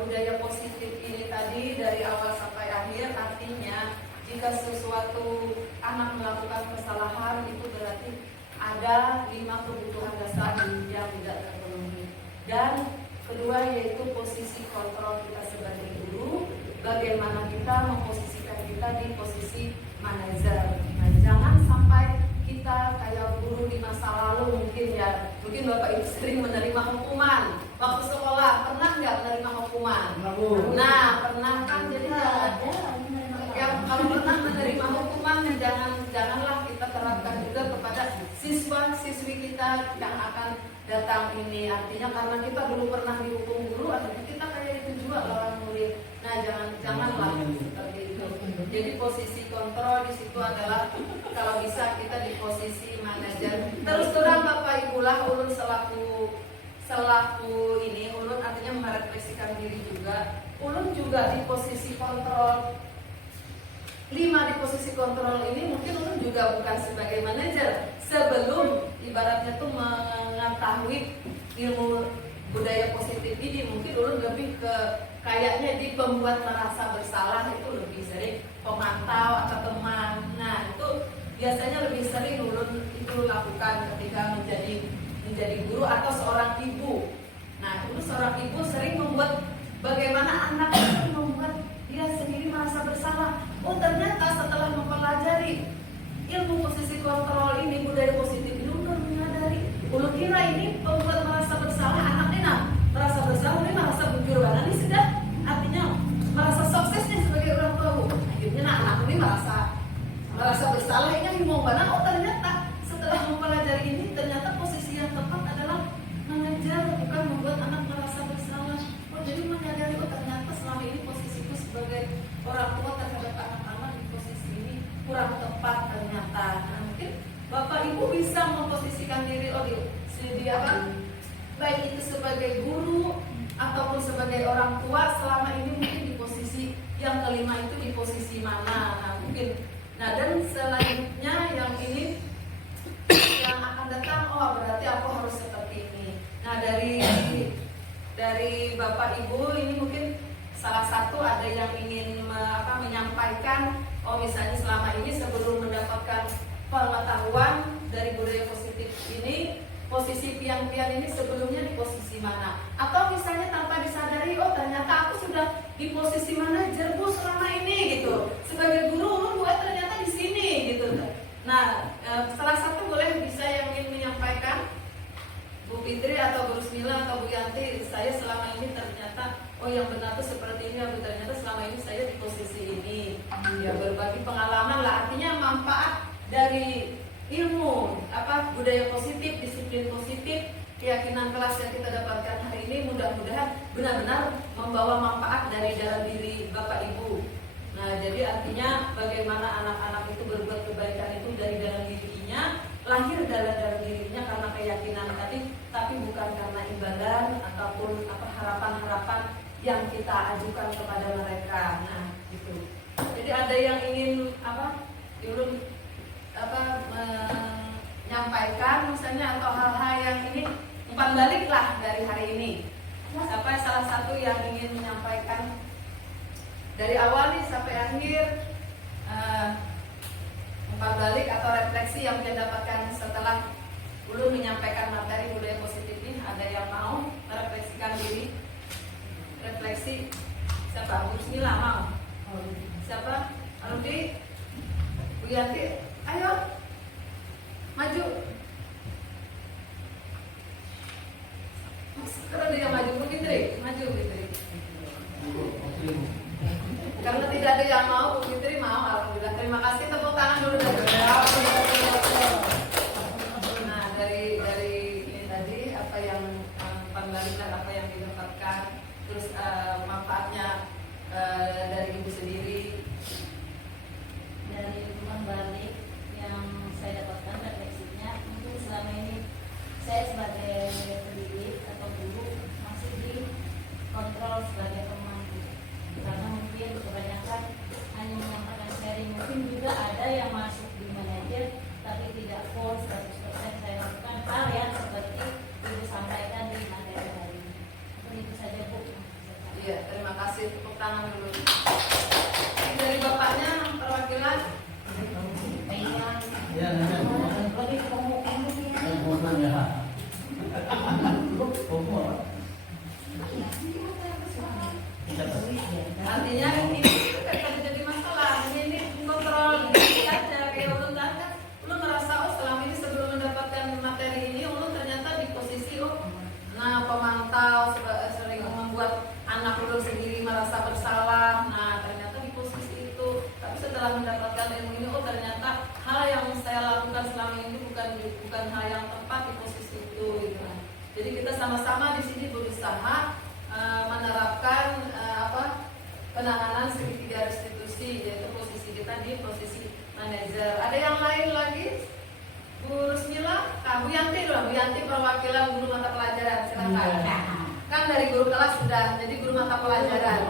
budaya positif ini tadi dari awal sampai akhir artinya jika sesuatu anak melakukan kesalahan itu berarti ada 5 kebutuhan dasar yang tidak terpenuhi. Dan kedua yaitu posisi kontrol kita sebagai guru, bagaimana kita memposisikan kita di posisi manajer. Nah, jangan sampai kita kayak guru di masa lalu mungkin Bapak Ibu sering menerima hukuman waktu sekolah. Pernah nggak menerima hukuman? Nah, pernah kan? Jadi yang kalau pernah menerima hukuman janganlah kita terapkan juga kepada siswa-siswi kita yang akan datang ini. Artinya karena kita dulu pernah dihukum guru, artinya kita kayak itu juga lawan murid. Nah, janganlah seperti itu. Jadi posisi kontrol di situ adalah kalau bisa kita di posisi manajer. Terus terang Bapak Ibu lah, ulun selaku ini, ulun artinya merefleksikan diri juga. Ulun juga di posisi kontrol. 5 di posisi kontrol ini mungkin ulun juga bukan sebagai manajer. Sebelum ibaratnya tuh mengetahui ilmu budaya positif ini, mungkin ulun lebih ke kayaknya di pembuat merasa bersalah, itu lebih sering pemantau atau teman. Nah, itu biasanya lebih sering ulun itu lakukan ketika menjadi guru atau seorang ibu. Nah, dulu seorang ibu sering membuat bagaimana anak itu membuat dia sendiri merasa bersalah. Oh, ternyata setelah mempelajari ilmu posisi kontrol ini, budaya positif ini, ulun menyadari, ulun kira ini pembuat merasa bersalah anaknya. Merasa bersalah, ini merasa bujur banget ini sudah artinya merasa suksesnya sebagai orang tua. Akhirnya anak ini merasa bersalah, ini mau mana? Oh, ternyata setelah mempelajari ini ternyata posisi yang tepat adalah mengajar, bukan membuat anak merasa bersalah. Oh, jadi menyadari, oh ternyata selama ini posisiku sebagai orang tua terhadap anak-anak di posisi ini kurang tepat ternyata. Nah, mungkin Bapak Ibu bisa memposisikan diri baik itu sebagai guru ataupun sebagai orang tua selama ini mungkin di posisi yang kelima itu di posisi mana. Nah, mungkin dan selanjutnya yang ini yang akan datang, oh berarti aku harus seperti ini. Nah, dari Bapak Ibu ini mungkin salah satu ada yang ingin menyampaikan, oh misalnya selama ini sebelum mendapatkan pengetahuan dari budaya positif ini, posisi pian-pian ini sebelumnya di posisi mana? Atau misalnya tanpa disadari, oh ternyata aku sudah di posisi manajer Bu selama ini gitu. Sebagai guru, buat ternyata di sini gitu. Nah, salah satu boleh bisa yang ingin menyampaikan, Bu Fitri atau Bu Rusmila atau Bu Yanti, saya selama ini ternyata oh yang benar tuh seperti ini, Bu, ternyata selama ini saya di posisi ini. Ya berbagi pengalaman lah, artinya manfaat dari ilmu budaya positif, disiplin positif, keyakinan kelas yang kita dapatkan hari ini mudah-mudahan benar-benar membawa manfaat dari dalam diri Bapak Ibu. Nah, jadi artinya bagaimana anak-anak itu berbuat kebaikan itu dari dalam dirinya, lahir dalam dirinya karena keyakinan tadi, tapi bukan karena imbalan ataupun harapan-harapan yang kita ajukan kepada mereka. Nah, gitu. Jadi ada yang ingin menyampaikan misalnya atau hal-hal yang ini umpan balik lah dari hari ini. Salah satu yang ingin menyampaikan dari awal nih sampai akhir, umpan balik atau refleksi yang kita dapatkan setelah belum menyampaikan materi budaya positif ini. Ada yang mau merefleksikan diri? Refleksi siapa? Bu Bismillah mau? Siapa? Arudi? Bu Yanti? Ayo maju. Kalau dia maju, Bu Fitri, maju Bu Fitri. Karena tidak ada yang mau, Bu Fitri mau. Alhamdulillah. Terima kasih, tepuk tangan dulu dari. Nah, dari ini tadi apa yang pembalikan apa yang didapatkan, terus manfaatnya dari Ibu sendiri. Dari teman balik yang saya dapatkan refleksinya, mungkin selama ini saya tangan dulu. Ini dari bapaknya perwakilan. Ya, Lebih ke pemukaan ini ya. ngomong ya. Ngomong. Artinya ini kan jadi masalah. Ini kontrol saja kayak ulun kan. Ulun merasa oh selama ini sebelum mendapatkan materi ini ulun ternyata di posisi nah pemantau sering membuat anak ulun sendiri merasa bersalah. Nah ternyata di posisi itu. Tapi setelah mendapatkan ilmu ini oh ternyata hal yang saya lakukan selama ini bukan hal yang tepat di posisi itu. Gitu. Jadi kita sama-sama di sini berusaha menerapkan penanganan segitiga restitusi, yaitu posisi kita di posisi manajer. Ada yang lain lagi? Bu Rusmila, Bu Yanti dulu, Bu Yanti perwakilan guru mata pelajaran, silakan. Kan dari guru kelas sudah, jadi guru mata pelajaran.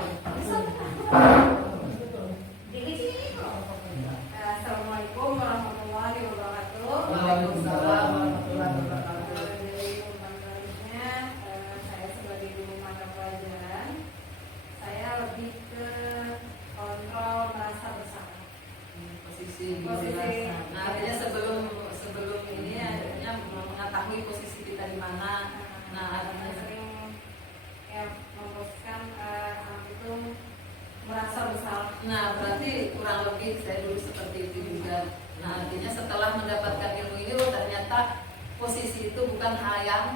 Assalamualaikum warahmatullahi wabarakatuh. Waalaikumsalam warahmatullahi wabarakatuh. Dari pembantuannya, saya sebagai guru mata pelajaran, saya lebih ke kontrol merasa bersalah. Posisi. Posisi. Nah, artinya sebelum ini artinya mengetahui posisi kita di mana. Nah, artinya sering memposisikan anak itu merasa bersalah. Nah, berarti kurang lebih saya dulu seperti itu juga. Nah, artinya setelah mendapatkan ilmu ini, oh ternyata posisi itu bukan hal yang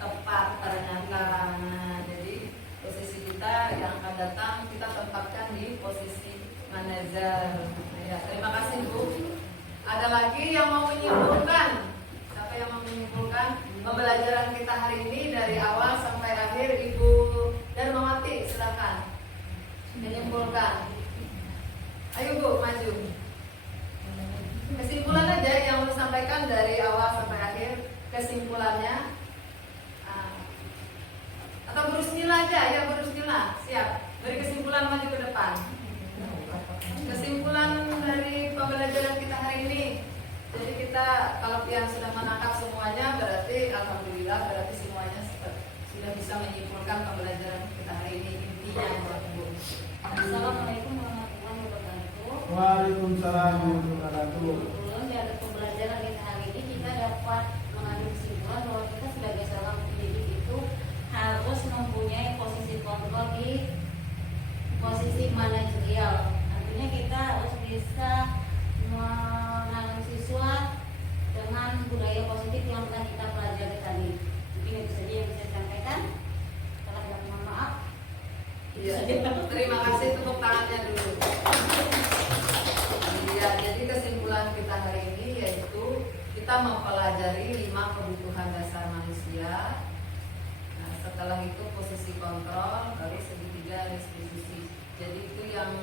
tepat ternyata. Nah, jadi posisi kita yang akan datang kita tempatkan di posisi manajer. Ya, terima kasih Bu. Ada lagi yang mau menyimpulkan? Siapa yang mau menyimpulkan pembelajaran kita hari ini dari awal sampai akhir? Ibu Darmawati, silakan menyimpulkan. Ayo Bu, maju. Kesimpulan aja yang mau sampaikan dari awal sampai akhir. Kesimpulannya atau Bu Rusmila aja, ya Bu Rusmila, siap. Beri kesimpulan, maju ke depan. Kesimpulan dari pembelajaran kita hari ini. Jadi kita kalau yang sudah menangkap semuanya berarti alhamdulillah berarti semuanya sudah bisa menyimpulkan pembelajaran kita hari ini intinya Bu. Assalamualaikum warahmatullahi wabarakatuh. Waalaikumsalam warahmatullahi wabarakatuh. Kebetulan dari pembelajaran kita hari ini kita dapat mengambil kesimpulan bahwa kita sebagai seorang pendidik itu harus mempunyai posisi kontrol di posisi manajerial. Artinya kita harus bisa menangani siswa dengan budaya positif yang telah kita pelajari tadi. Mungkin itu saja yang saya sampaikan. Kalau tidak mohon maaf. Iya, terima kasih, tepuk tangannya dulu. Ya, jadi kesimpulan kita hari ini yaitu kita mempelajari 5 kebutuhan dasar manusia. Nah, setelah itu posisi kontrol, baru segitiga restitusi. Jadi itu yang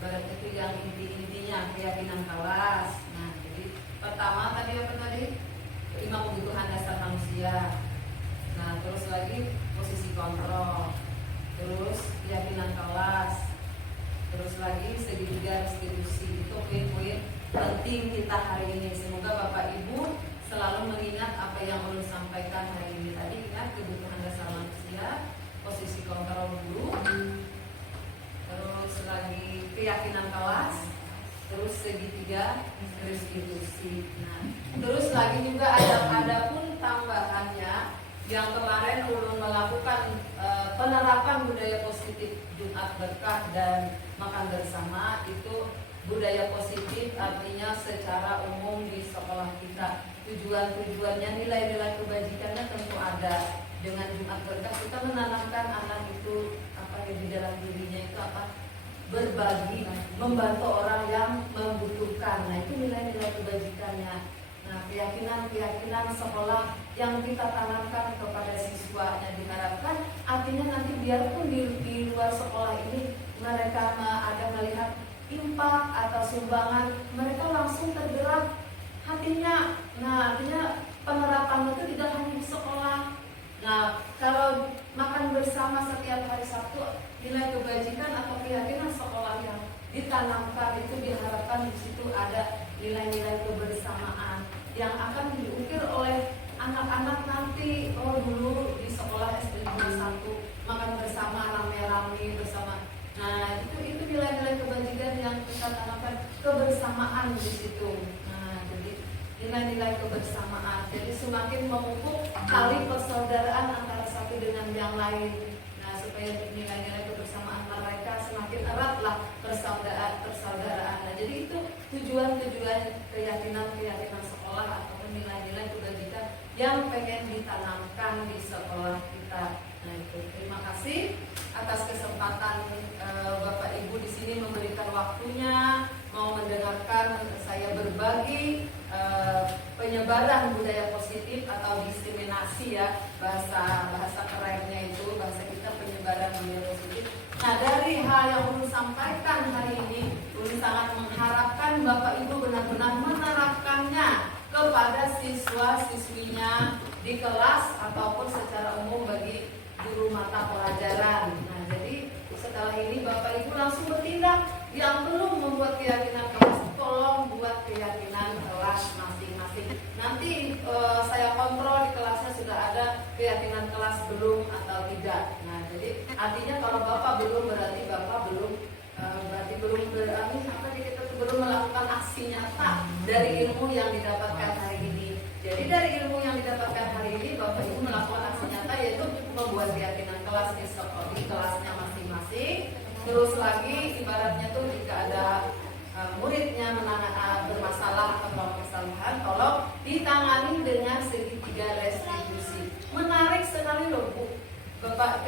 ibarat itu yang intinya keyakinan kelas. Nah, jadi pertama tadi apa tadi? 5 kebutuhan dasar manusia. Nah, terus lagi posisi kontrol. Terus keyakinan kelas, terus lagi segitiga restitusi. Itu poin-poin penting kita hari ini. Semoga Bapak Ibu selalu mengingat apa yang ulun sampaikan hari ini. Tadi ingat kebutuhan dasar manusia, posisi kontrol dulu, terus lagi keyakinan kelas, terus segitiga restitusi. Nah, terus lagi juga ada pun tambahannya yang kemarin ulun melakukan penerapan budaya positif Jumat Berkah dan makan bersama. Itu budaya positif artinya secara umum di sekolah kita tujuannya nilai-nilai kebajikannya tentu ada. Dengan Jumat Berkah kita menanamkan anak itu apa yang di dalam dirinya itu apa, berbagi, membantu orang yang membutuhkan. Nah, itu nilai-nilai kebajikannya. Nah, keyakinan sekolah yang kita tanamkan kepada siswanya diharapkan artinya nanti biarpun di luar sekolah ini mereka ada melihat impak atau sumbangan, mereka langsung tergerak hatinya. Nah, artinya penerapan itu tidak hanya di sekolah. Nah, kalau makan bersama setiap hari Sabtu, nilai kebajikan atau keyakinan sekolah yang ditanamkan itu diharapkan di situ ada nilai-nilai kebersamaan yang akan diukir oleh anak-anak nanti. Oh, dulu di sekolah SD 1 makan bersama, rame-rame bersama. kebersamaan di situ. Nah, jadi nilai-nilai kebersamaan. Jadi semakin memupuk tali persaudaraan antara satu dengan yang lain. Nah, supaya nilai-nilai kebersamaan mereka semakin eratlah persaudaraan. Nah, jadi itu tujuan-tujuan keyakinan sekolah ataupun nilai-nilai kebajikan yang pengen ditanamkan di sekolah kita. Nah, itu terima kasih atas kesempatan Bapak Ibu di sini memberikan waktunya mau mendengarkan saya berbagi penyebaran budaya positif atau diskriminasi ya, bahasa kerennya itu, bahasa kita penyebaran budaya positif. Nah, dari hal yang Ulun sampaikan hari ini, Ulun sangat mengharapkan Bapak Ibu benar-benar menerapkannya kepada siswa-siswinya di kelas ataupun secara umum bagi guru mata pelajaran. Nah, jadi setelah ini Bapak Ibu langsung bertindak. Yang belum membuat keyakinan kelas, tolong buat keyakinan kelas masing-masing. Nanti saya kontrol di kelasnya sudah ada keyakinan kelas belum atau tidak. Nah, jadi artinya kalau Bapak belum berarti Bapak belum belum melakukan aksi nyata dari ilmu yang didapatkan hari ini. Jadi dari ilmu yang didapatkan hari ini Bapak Ibu melakukan aksi nyata, yaitu membuat keyakinan kelas di kelasnya masing-masing. Terus lagi ibaratnya tuh jika ada muridnya bermasalah atau permasalahan, tolong ditangani dengan segitiga restitusi. Menarik sekali loh Bu, Bapak,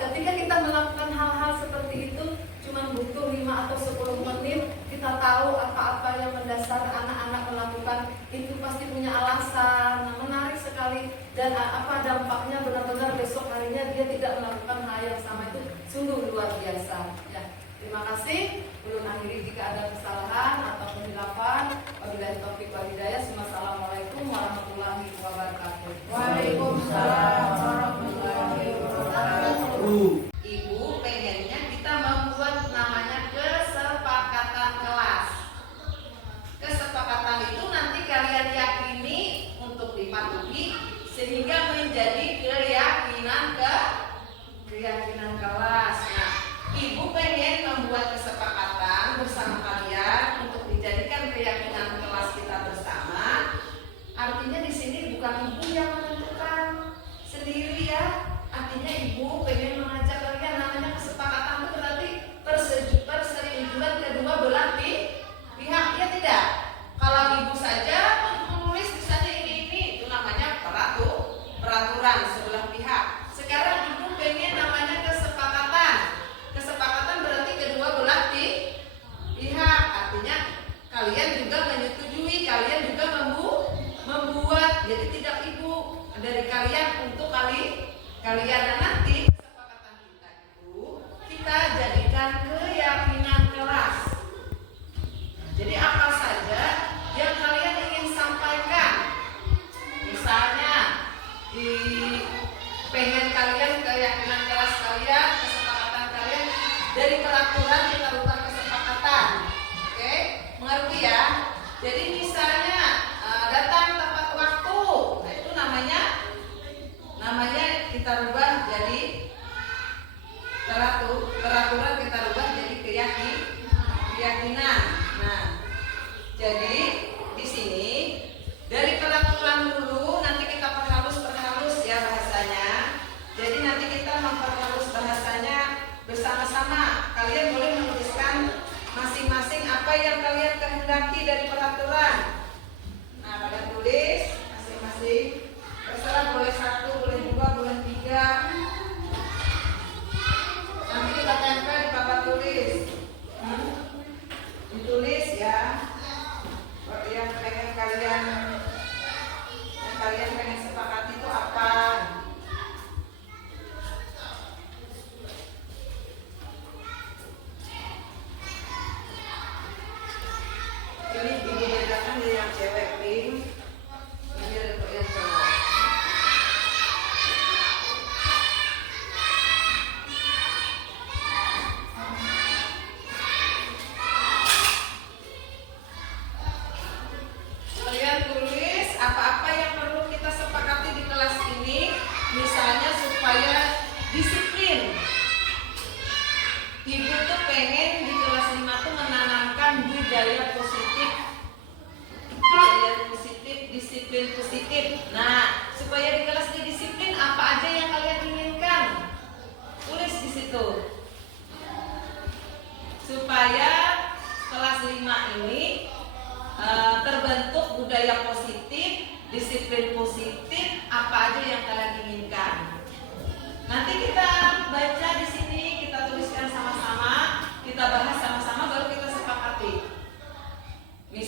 ketika kita melakukan hal-hal seperti itu cuma butuh 5 atau 10 menit, kita tahu apa-apa yang mendasar anak-anak melakukan itu pasti punya alasan. Nah, menarik sekali, dan apa dampaknya benar-benar besok harinya dia tidak melakukan hal yang sama, itu sungguh luar biasa ya. Terima kasih. Belum akhiri jika ada kesalahan atau penghilafan. Wabillahi taufiq wal hidayah. Assalamualaikum warahmatullahi wabarakatuh. Waalaikumsalam warahmatullahi wabarakatuh. Ibu pengennya kita membuat namanya kesepakatan kelas. Kesepakatan itu nanti kalian yakini untuk dipatuhi sehingga menjadi keyakinan kelas. Nah, Ibu pengen membuat kesepakatan bersama kalian untuk dijadikan keyakinan kelas kita bersama. Artinya di sini bukan Ibu yang menentukan sendiri ya. Artinya Ibu pengen mengajak kalian, namanya kesepakatan itu berarti persetujuan kedua belah pihak, ya tidak? Kalau Ibu saja menulis misalnya ini itu namanya peraturan sebelah pihak. Sekarang Ibu pengen namanya kesepakatan berarti kedua belah pihak. Artinya kalian juga menyetujui, kalian juga membuat. Jadi tidak Ibu dari kalian untuk kalian. Dan nanti kesepakatan kita itu kita jadikan keyakinan kelas. Jadi apa saja yang kalian ingin sampaikan, misalnya pengen kalian keyakinan kelas kalian, kesepakatan kalian dari peraturan kita rubah kesepakatan. Oke, mengerti ya? Jadi misalnya datang tepat waktu, nah itu namanya kita rubah jadi peraturan, kita rubah jadi keyakinan. Nah, jadi di sini dari peraturan dulu nanti kita perhalus ya bahasanya. Jadi nanti kita memperhalus bahasanya bersama-sama. Kalian boleh menuliskan masing-masing apa yang kalian kehendaki dari peraturan. Nah, kalian tulis masing-masing. Terserah boleh 1, boleh 2, boleh 3.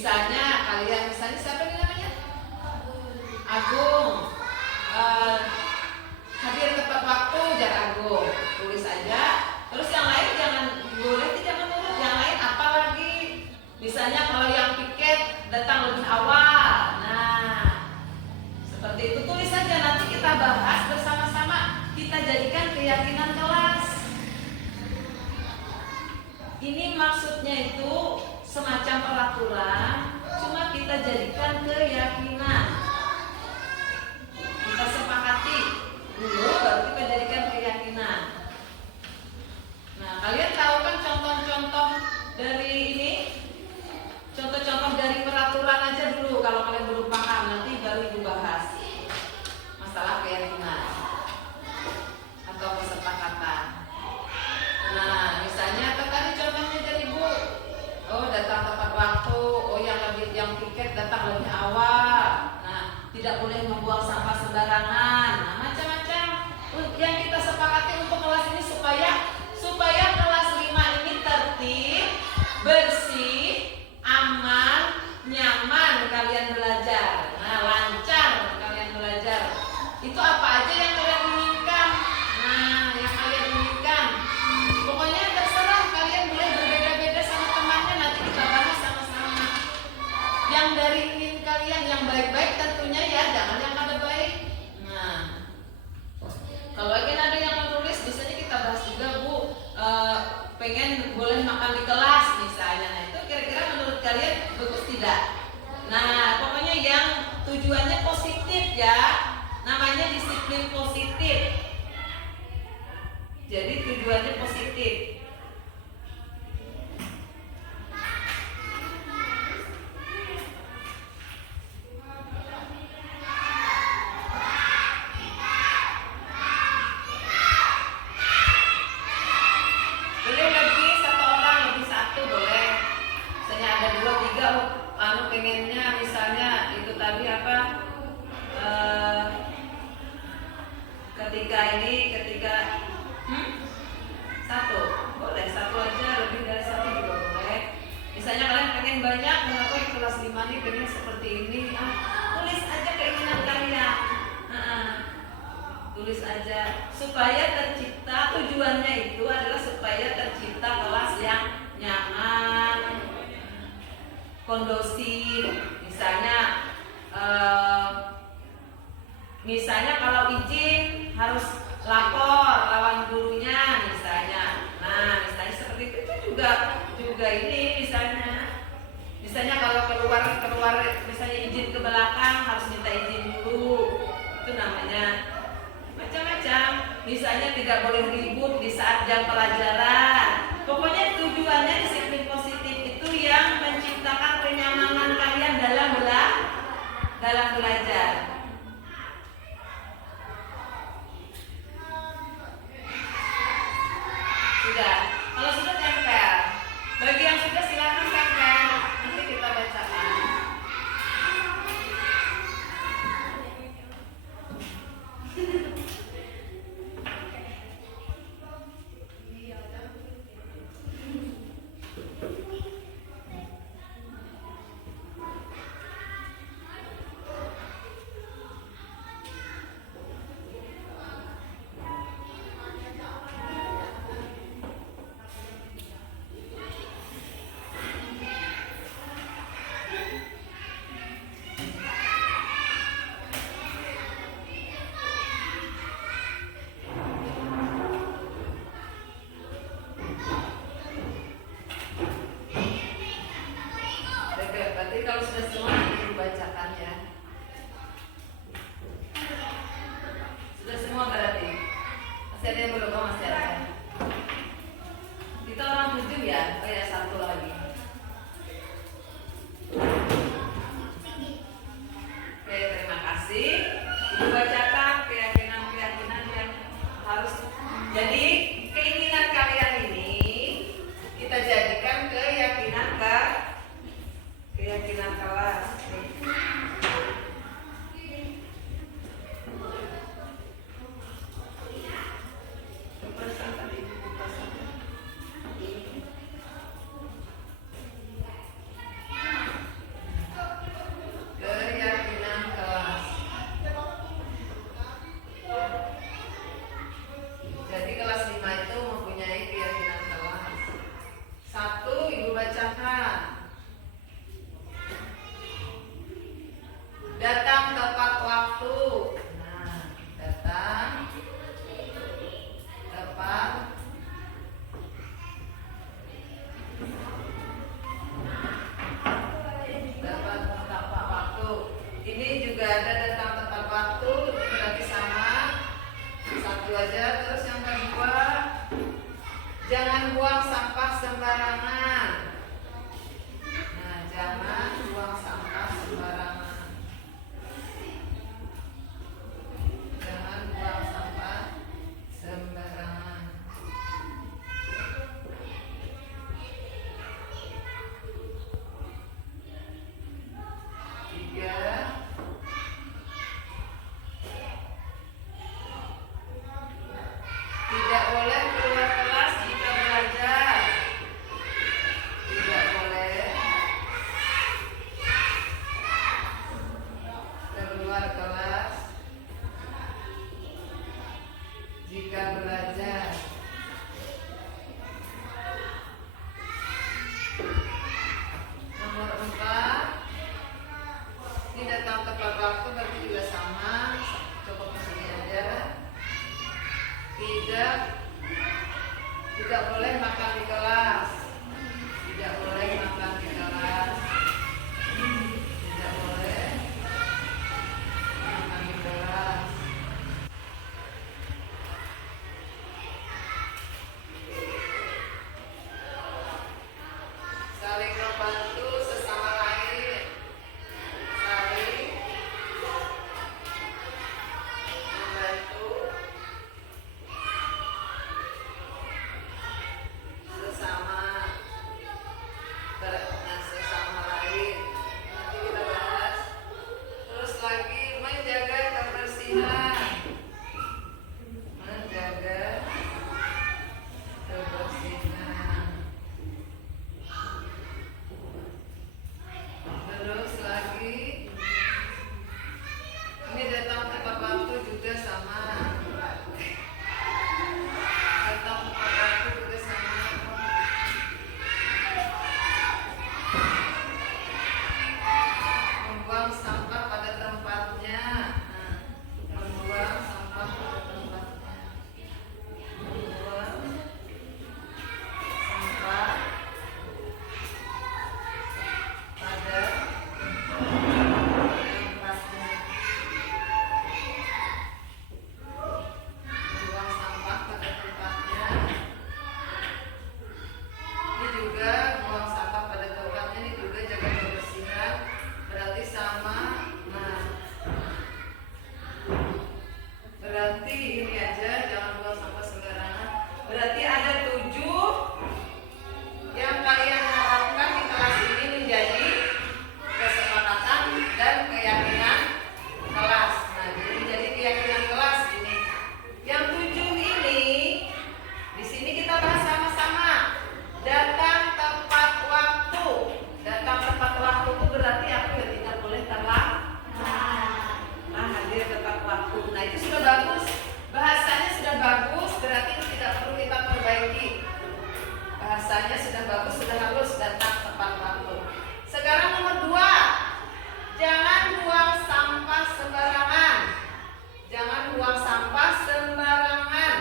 Misalnya kalian, misalnya siapa nih namanya? Agung. Hadir tepat waktu, jar Agung. Tulis aja. Terus yang lain jangan boleh tidak menurut. Yang lain apa lagi? Misalnya kalau yang piket datang lebih awal. Nah, seperti itu tulis saja. Nanti kita bahas bersama-sama. Kita jadikan keyakinan kelas. Ini maksudnya itu semacam peraturan, cuma kita jadikan keyakinan. Kita sepakati dulu, baru kita jadikan keyakinan. Nah, kalian tahu kan contoh-contoh dari ini? Contoh-contoh dari peraturan aja dulu. Kalau kalian belum paham, nanti baru ibu bahas masalah keyakinan atau kesepakatan. Nah, misalnya tadi contohnya dari Bu, oh datang tepat waktu, oh yang tiket datang lebih awal. Nah, tidak boleh membuang sampah sembarangan. Nah, macam-macam yang kita sepakati untuk kelas ini supaya kelas 5 ini tertib, bersih, aman, nyaman kalian belajar. Nah, lancar kalian belajar. Itu apa aja yang kalian inginkan? Nah, yang kalian inginkan. Pokoknya terserah, kalian boleh berbeda-beda sama temannya, nanti kita bahas sama-sama. Yang dari ingin kalian yang baik-baik tentunya ya, jangan yang kada baik. Nah, kalau lagi ada yang mau tulis, biasanya kita bahas juga Bu, pengen boleh makan di kelas misalnya. Nah, itu kira-kira menurut kalian bagus tidak? Nah, pokoknya yang tujuannya positif ya, namanya disiplin positif. Jadi tujuannya positif. Boleh lebih satu orang, lebih satu boleh. Misalnya ada 2, 3, pengennya misalnya itu tadi apa? Ketika satu boleh, satu aja, lebih dari satu juga boleh. Misalnya kalian pengen banyak, kenapa di kelas 5 nih pengen seperti ini, tulis aja keinginan kalian. Tulis aja supaya tercipta, tujuannya itu adalah supaya tercipta kelas yang nyaman, kondusif. Misalnya kalau izin harus lapor lawan gurunya misalnya. Nah, misalnya seperti itu juga ini misalnya kalau keluar misalnya izin ke belakang harus minta izin dulu. Itu namanya macam-macam. Misalnya tidak boleh ribut di saat jam pelajaran. Pokoknya tujuannya disiplin positif itu yang menciptakan kenyamanan kalian dalam belajar. Sudah. Kalau sudah tempel. Bagi yang sudah silakan tempel. Nanti kita bacakan. Berarti kalau sudah semua nanti dibacakan ya. Sudah semua berarti. Masih ada yang belum? Masih ada. Kita orang 7 ya. Oh ya, satu lagi. Oke, terima kasih. Ibu bacakan keyakinan yang harus. Jadi keinginan kalian ini kita jadikan keyakinan kelas. sembarangan. Nah, jangan buang sampah sembarangan. Jangan buang sampah sembarangan. Tiga, tidak boleh keluar kelas jika belajar. Tidak boleh keluar kelas jika belajar. Nomor 4, ini datang tepat waktu berarti juga sama, cukup kesini aja. Tidak boleh makan di kelas. Tidak boleh makan di kelas. Tidak boleh makan di kelas. Saling membantu sesama lain. Saling membantu sesama lain. Nanti kita bahas. Terus lagi menjaga kebersihan. Menjaga kebersihan. Terus lagi ini datang tepat waktu juga sama. Datang tepat waktu juga sama. Membuang sampah pada tempatnya. Nah, membuang sampah pada tempatnya. Membuang sampah pada tempatnya. Membuang sampah pada tempatnya. Ini juga buang sampah pada tempatnya. Ini juga jaga kebersihan. Berarti sama. Nah, berarti ini aja, jangan buang sampah sembarangan. Berarti ada 7 yang kalian harapkan di kelas ini menjadi kesepakatan dan keyakinan kelas. Nah, jadi menjadi keyakinan kelas ini. Yang 7 ini di sini kita bahas sama-sama. Datang tepat waktu. Datang tepat waktu itu berarti aku ya tidak boleh terlambat. Nah, hadir tepat waktu. Nah, itu sudah bagus. Bahasanya sudah bagus, berarti itu tidak perlu kita perbaiki. Bahasanya sudah bagus, sudah halus, datang tepat waktu. Sekarang nomor 2, jangan buang sampah sembarangan. Jangan buang sampah sembarangan.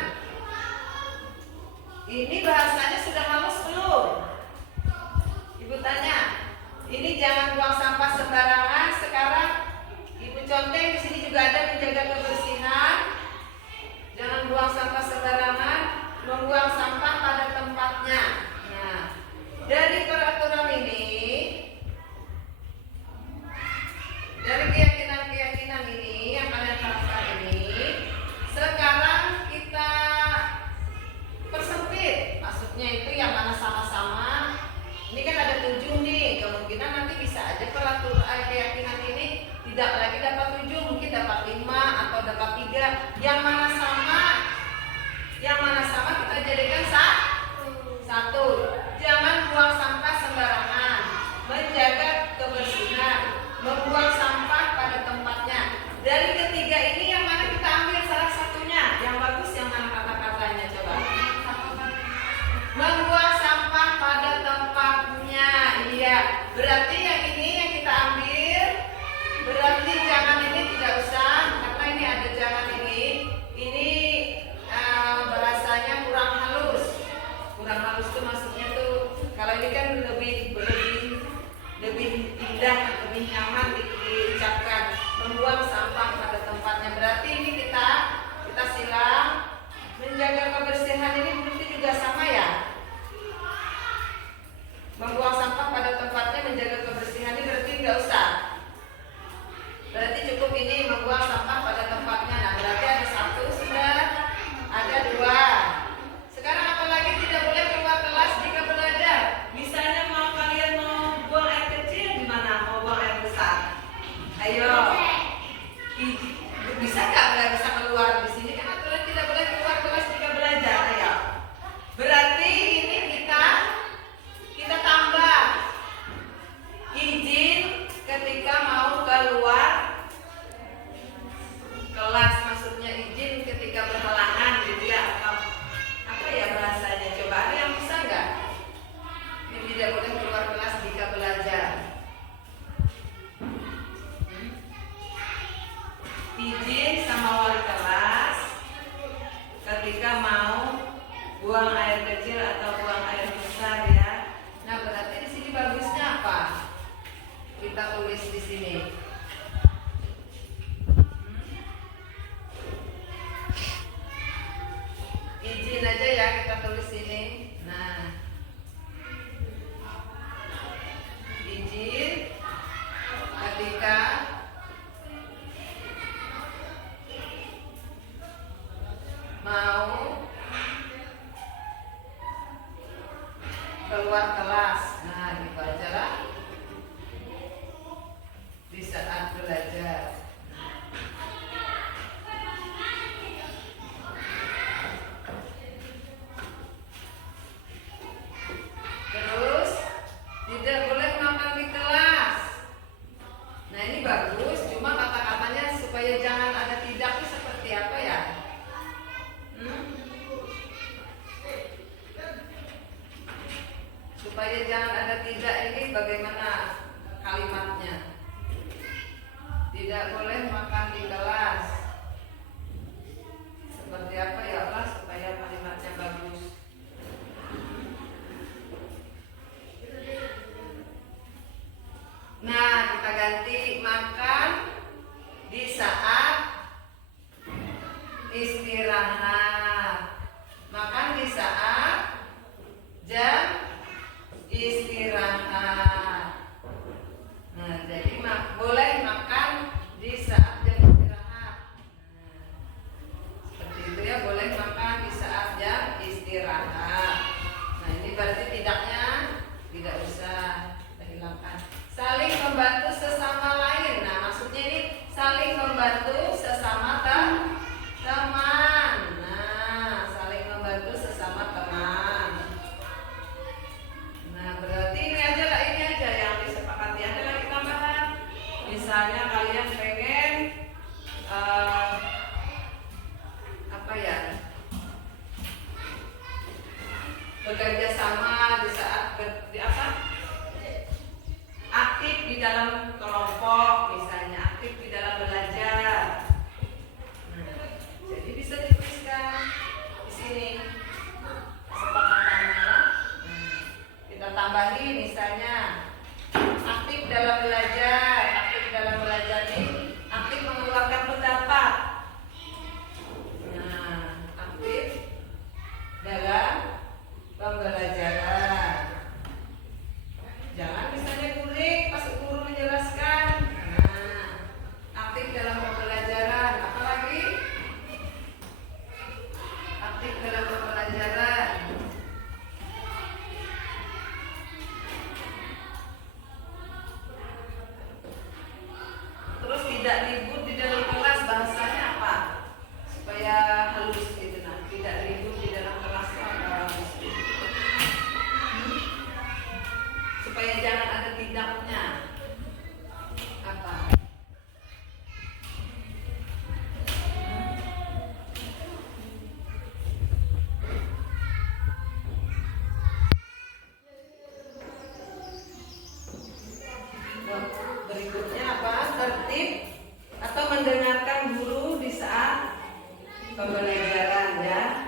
Ini bahasanya sudah halus belum? Ibu tanya. Ini jangan buang sampah sembarangan. Sekarang Ibu conteng di sini juga ada menjaga kebersihan. Jangan buang sampah sembarangan, membuang sampah pada tempatnya. Nah, dari peraturan ini, dari keyakinan-keyakinan ini yang kalian lakukan ini, sekarang kita persempit. Maksudnya itu yang mana sama-sama. Ini kan ada 7 nih, kemungkinan nanti bisa aja peraturan keyakinan ini tidak lagi dapat 7, mungkin dapat 5 atau dapat 3. Yang mana sama kita jadikan satu. Jangan buang sampah sembarangan. Menjaga kebersihan, membuang sampah pada tempatnya. Dari ketiga ini yang mana kita ambil salah satunya? Yang bagus yang mana kata-katanya coba? Membuang sampah pada tempatnya. Iya, berarti yang ini yang kita ambil. Berarti jangan ini tidak usah, karena ini ada jangan ini. ketika mau buang air kecil atau buang air besar ya. Nah, berarti di sini bagusnya apa? Kita tulis di sini. Izin aja ya kita tulis ini. Nah, izin ketika mau keluar kelas. Nah, gitu aja lah. Di saat belajar. Terus tidak boleh makan di kelas. Nah, ini bagus, cuma kata-katanya supaya jangan ada tidak itu seperti apa ya? Supaya jangan ada tidak ini bagaimana kalimatnya? Tidak boleh makan di kelas. Seperti apa ya Allah supaya kalimatnya bagus? Nah, kita ganti makan di saat istirahat. Makan di saat jam istirahat. Nah, jadi boleh makan di saat jam istirahat. Nah, seperti itu ya, boleh makan di saat jam istirahat. Nah, ini berarti tidaknya tidak usah kita hilangkan. Saling membantu sesama lain. Nah, maksudnya ini saling membantu sesama teman. Nah, saling membantu sesama teman. Nah, berarti ini aja lah, ini aja yang disepakati. Ada lagi tambahan. Misalnya kalian pengen apa ya? Bekerja sama di saat aktif di dalam kelompok, misalnya aktif di dalam belajar. Nah, jadi bisa dituliskan di sini kesepakatannya. Kita tambahi misalnya aktif dalam belajar. Aktif dalam belajar ini aktif mengeluarkan pendapat. Nah, aktif dalam pembelajaran. Jangan misalnya kulik pas guru menjelaskan. Nah, aktif dalam pembelajaran. Apalagi aktif dalam pembelajaran. Terus tidak ribut di dalam kelas, bahasanya apa? Supaya halus gitu. Nah, tidak ribut di dalam kelas itu apa halus gitu. Supaya jangan ada tidaknya. Apa? Berikutnya apa? Tertib atau mendengarkan guru di saat pembelajaran ya.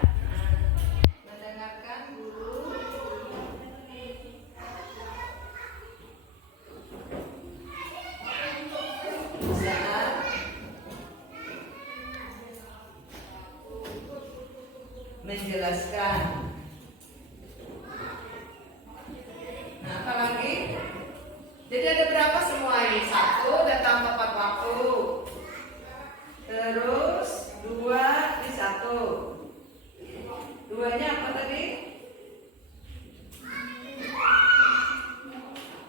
Mendengarkan guru saat menjelaskan. Nah, apa lagi? Jadi ada berapa semua ini? 1 datang tepat waktu. Terus 2 di 1. 2-nya apa tadi?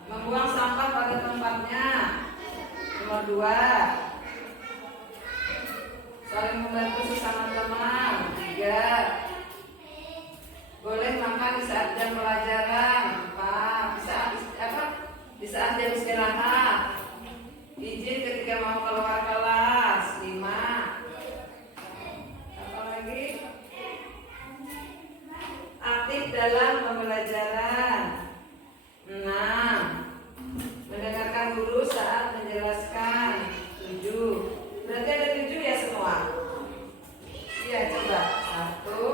Membuang sampah pada tempatnya. Nomor 2. Saling membantu sesama teman. 3. Boleh makan di saat jam pelajaran. 4. Di saat jam istirahat. Izin ketika mau keluar kelas. 5. Apa lagi? Aktif dalam pembelajaran. 6. Mendengarkan guru saat menjelaskan. 7. Berarti ada 7 ya semua? Iya, coba. 1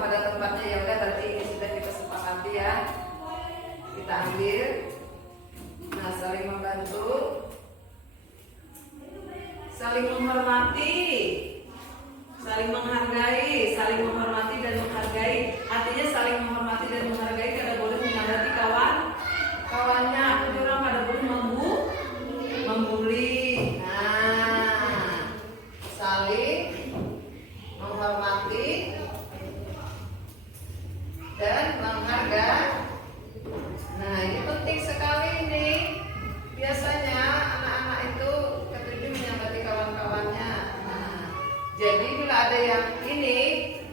sama pada tempatnya. Ya udah, berarti ini sudah kita sepakati ya. Kita ambil. Nah, saling membantu, saling menghormati, saling menghargai, saling menghormati dan menghargai. Artinya saling menghormati dan menghargai kada boleh menyakiti kawannya. Aku orang kada boleh membuli. Nah, saling menghormati dan menghargai. Nah, ini penting sekali nih. Biasanya anak-anak itu ketujuh menyambati kawan-kawannya. Nah, jadi bila ada yang ini,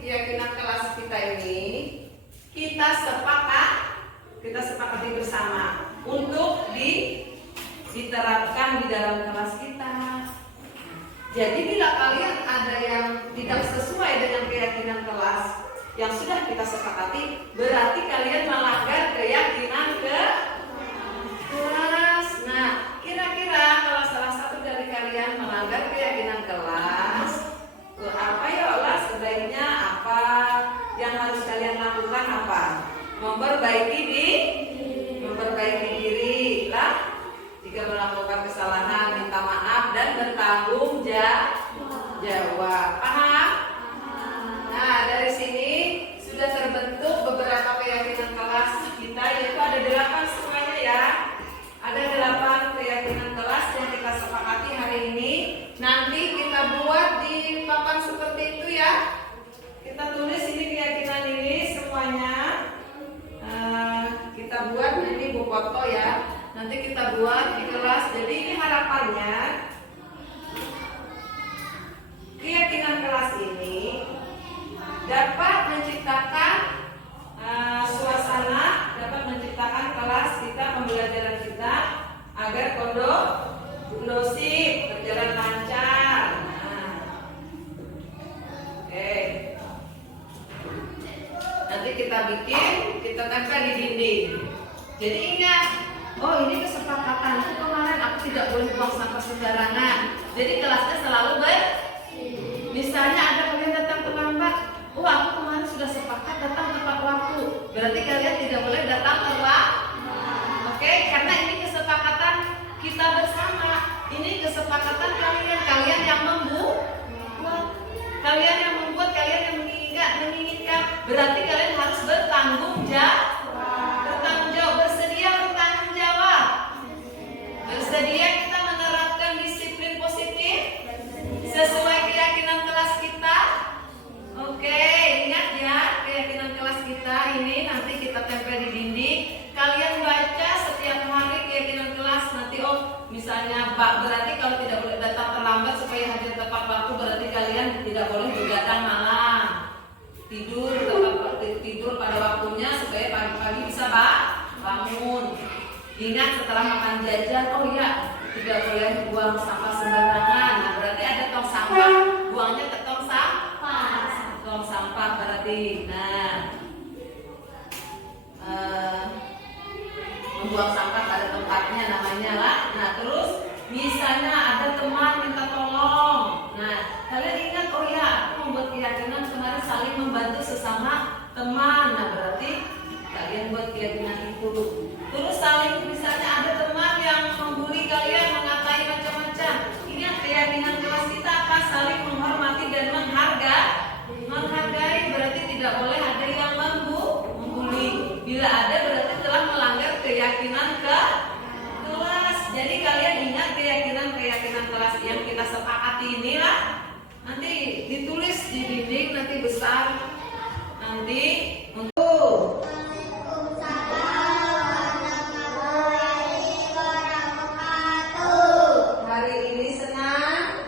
keyakinan kelas kita ini, kita sepakati bersama untuk diterapkan di dalam kelas kita. Jadi bila kalian ada yang tidak sesuai dengan keyakinan kelas yang sudah kita sepakati, berarti kalian melanggar keyakinan kelas. Nah, kira-kira kalau salah satu dari kalian melanggar keyakinan kelas, apa ya Allah, sebaiknya apa yang harus kalian lakukan? Apa? Memperbaiki diri lah. Jika melakukan kesalahan, minta maaf dan bertanggung jawab. Paham? Nah, dari sini sudah terbentuk beberapa keyakinan kelas kita, yaitu ada 8 semuanya ya. Ada 8 keyakinan kelas yang kita sepakati hari ini. Nanti kita buat di papan seperti itu ya. Kita tulis ini keyakinan ini semuanya. Kita buat ini Bu foto ya. Nanti kita buat di kelas. Jadi ini harapannya keyakinan kelas ini dapat menciptakan suasana, dapat menciptakan kelas kita, pembelajaran kita agar kondusif, berjalan lancar. Nah, oke. Nanti kita bikin, kita tempel di dinding. Jadi ingat, oh ini kesepakatanku kemarin aku tidak boleh buang sampah sembarangan. Jadi kelasnya selalu misalnya ada kalian datang terlambat, oh aku kemarin sudah sepakat datang tepat waktu, berarti kalian tidak boleh datang terlambat. Oke, karena ini kesepakatan kita bersama. Ini kesepakatan kalian yang membuat, kalian yang membuat, kalian yang menginginkan. Berarti kalian harus bertanggung jawab, bersedia kita menerapkan disiplin positif sesuai keyakinan kelas kita. Oke, ingat ya, keyakinan kelas kita ini nanti kita tempel di dinding. Kalian baca setiap hari keyakinan kelas. Nanti misalnya berarti kalau tidak boleh datang terlambat supaya hadir tepat waktu, berarti kalian tidak boleh begadang malam, tidur pada waktunya supaya pagi-pagi bisa bangun. Ingat setelah makan jajan, oh iya, tidak boleh buang sampah sembarangan. Nah, berarti ada tong sampah, buangnya ke tong sampah berarti. Nah, membuang sampah pada tempatnya namanya lah. Nah, terus misalnya ada teman minta tolong. Nah, kalian ingat, oh ya, aku membuat keyakinan kemarin saling membantu sesama teman. Nah, berarti kalian buat keyakinan itu. Terus saling, misalnya ada teman yang membuli kalian, mengatai macam-macam. Ingat keyakinan kelas kita apa? Saling menghormati dan menghargai. Berarti tidak boleh ada yang membuli. Bila ada berarti telah melanggar keyakinan kelas. Jadi kalian ingat keyakinan kelas yang kita sepakati inilah. Nanti ditulis di dinding, nanti besar. Nanti untuk hari ini senang?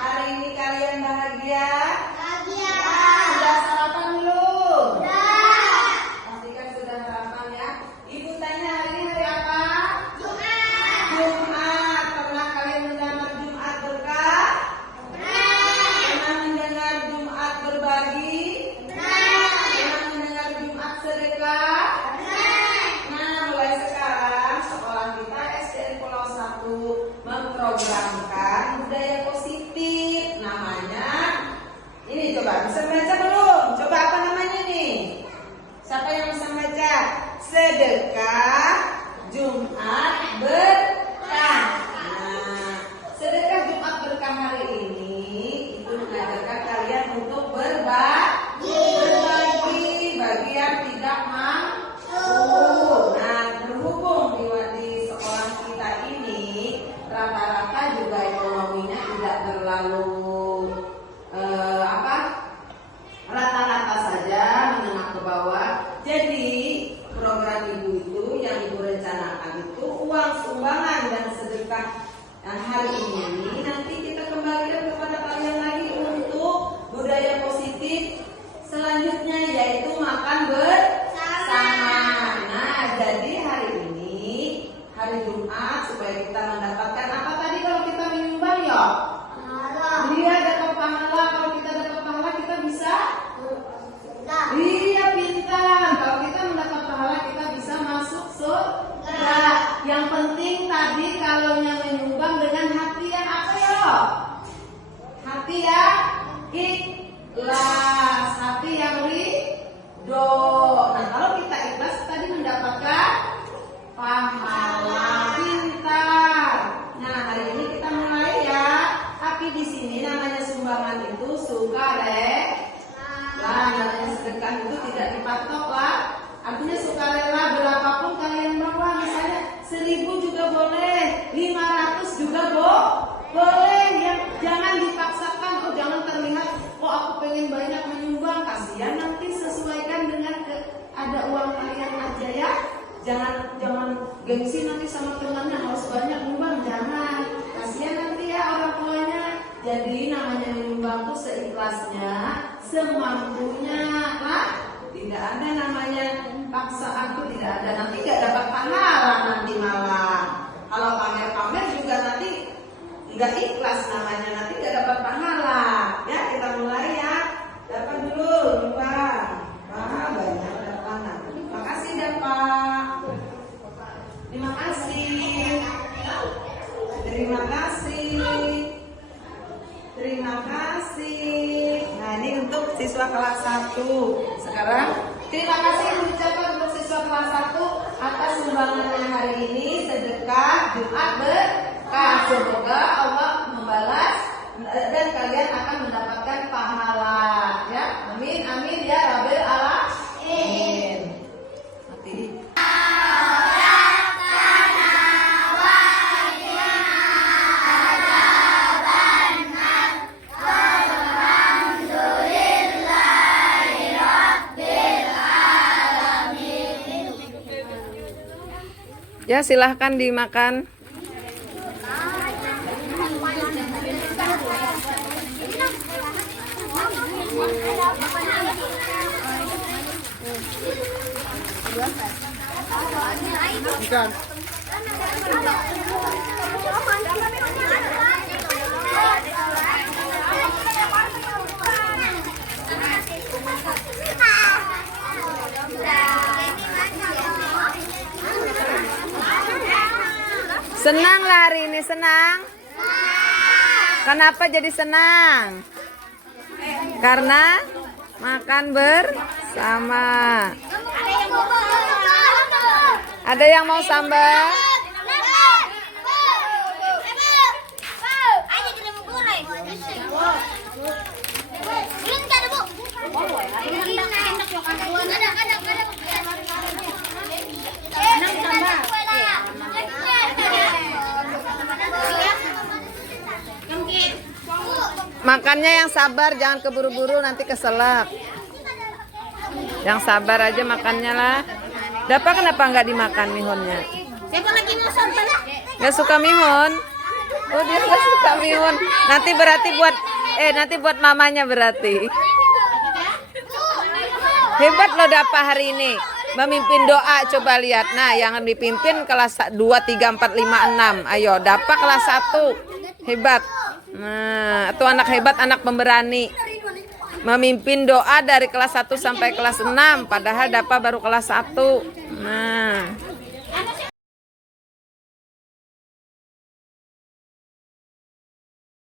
Hari ini kalian bahagia? Sudah sarapan belum? Pastikan sudah sarapan ya. Ibu tanya hari ini hari apa? Jumat. Pernah kalian mendengar Jumat berkah? Pernah mendengar Jumat berbagi? Nah, hari ini nanti kita kembalikan kepada kalian lagi untuk budaya positif selanjutnya, yaitu makan bersama. Nah, jadi hari ini hari Jumat, supaya kita mendapatkan apa tadi kalau kita menyumbang ya? Iya, dapat pahala. Kalau kita dapat pahala kita bisa? Iya, pintar. Kalau kita mendapat pahala kita bisa masuk surga. Yang penting tadi kalau menyumbang dengan hati yang apa ya? Hati yang ikhlas, hati yang ridho. Nah, kalau kita ikhlas tadi mendapatkan pahala. Pintar. Nah, hari ini kita mulai ya. Tapi di sini namanya sumbangan itu sukarela. Namanya sedekah itu tidak dipatok lah. Artinya sukarela, berapapun kalian bawa, misalnya 1.000 juga boleh, 500 juga boleh. Yang jangan dipaksakan, jangan terlihat aku pengen banyak menyumbang. Kasihan nanti, sesuaikan dengan ada uang kalian aja ya. Jangan gengsi nanti sama temannya harus banyak nyumbang, jangan. Kasihan nanti ya orang tuanya. Jadi namanya menyumbang tuh seikhlasnya, semampunya lah. Tidak ada namanya paksaan tuh, tidak ada. Nanti gak dapat pahala nanti malah. Kalau pamer-pamer juga nanti nggak ikhlas namanya, nanti gak dapat pahala. Ya, kita mulai ya. Dapat dulu nyumbang. Wah, banyak dapat. Makasih Bapak. Terima kasih. Terima kasih. Terima kasih. Nah, ini untuk siswa kelas 1. Sekarang terima kasih diucapkan untuk siswa kelas 1 atas sumbangannya hari ini, sedekah Jumat berkah. Semoga Allah membalas dan kalian akan mendapatkan pahala ya. Amin amin ya rabbil alamin. Mati. Ya, silahkan dimakan. Ikan. Senang lah hari ini, senang. Kenapa jadi senang? Karena makan bersama. Ada yang mau sambal? Makannya yang sabar, jangan keburu-buru nanti keselak. Yang sabar aja makannya lah. Dapat kenapa nggak dimakan mihunnya? Siapa lagi mau sambal? Nggak suka mihun? Oh, dia nggak suka mihun. Nanti berarti buat mamanya berarti. Hebat lo Dapat hari ini. Memimpin doa, coba lihat. Nah, yang dipimpin kelas 2, 3, 4, 5, 6. Ayo, Dapat kelas 1. Hebat. Nah, itu anak hebat, anak pemberani. Memimpin doa dari kelas 1 sampai kelas 6. Padahal Dapat baru kelas 1. Nah.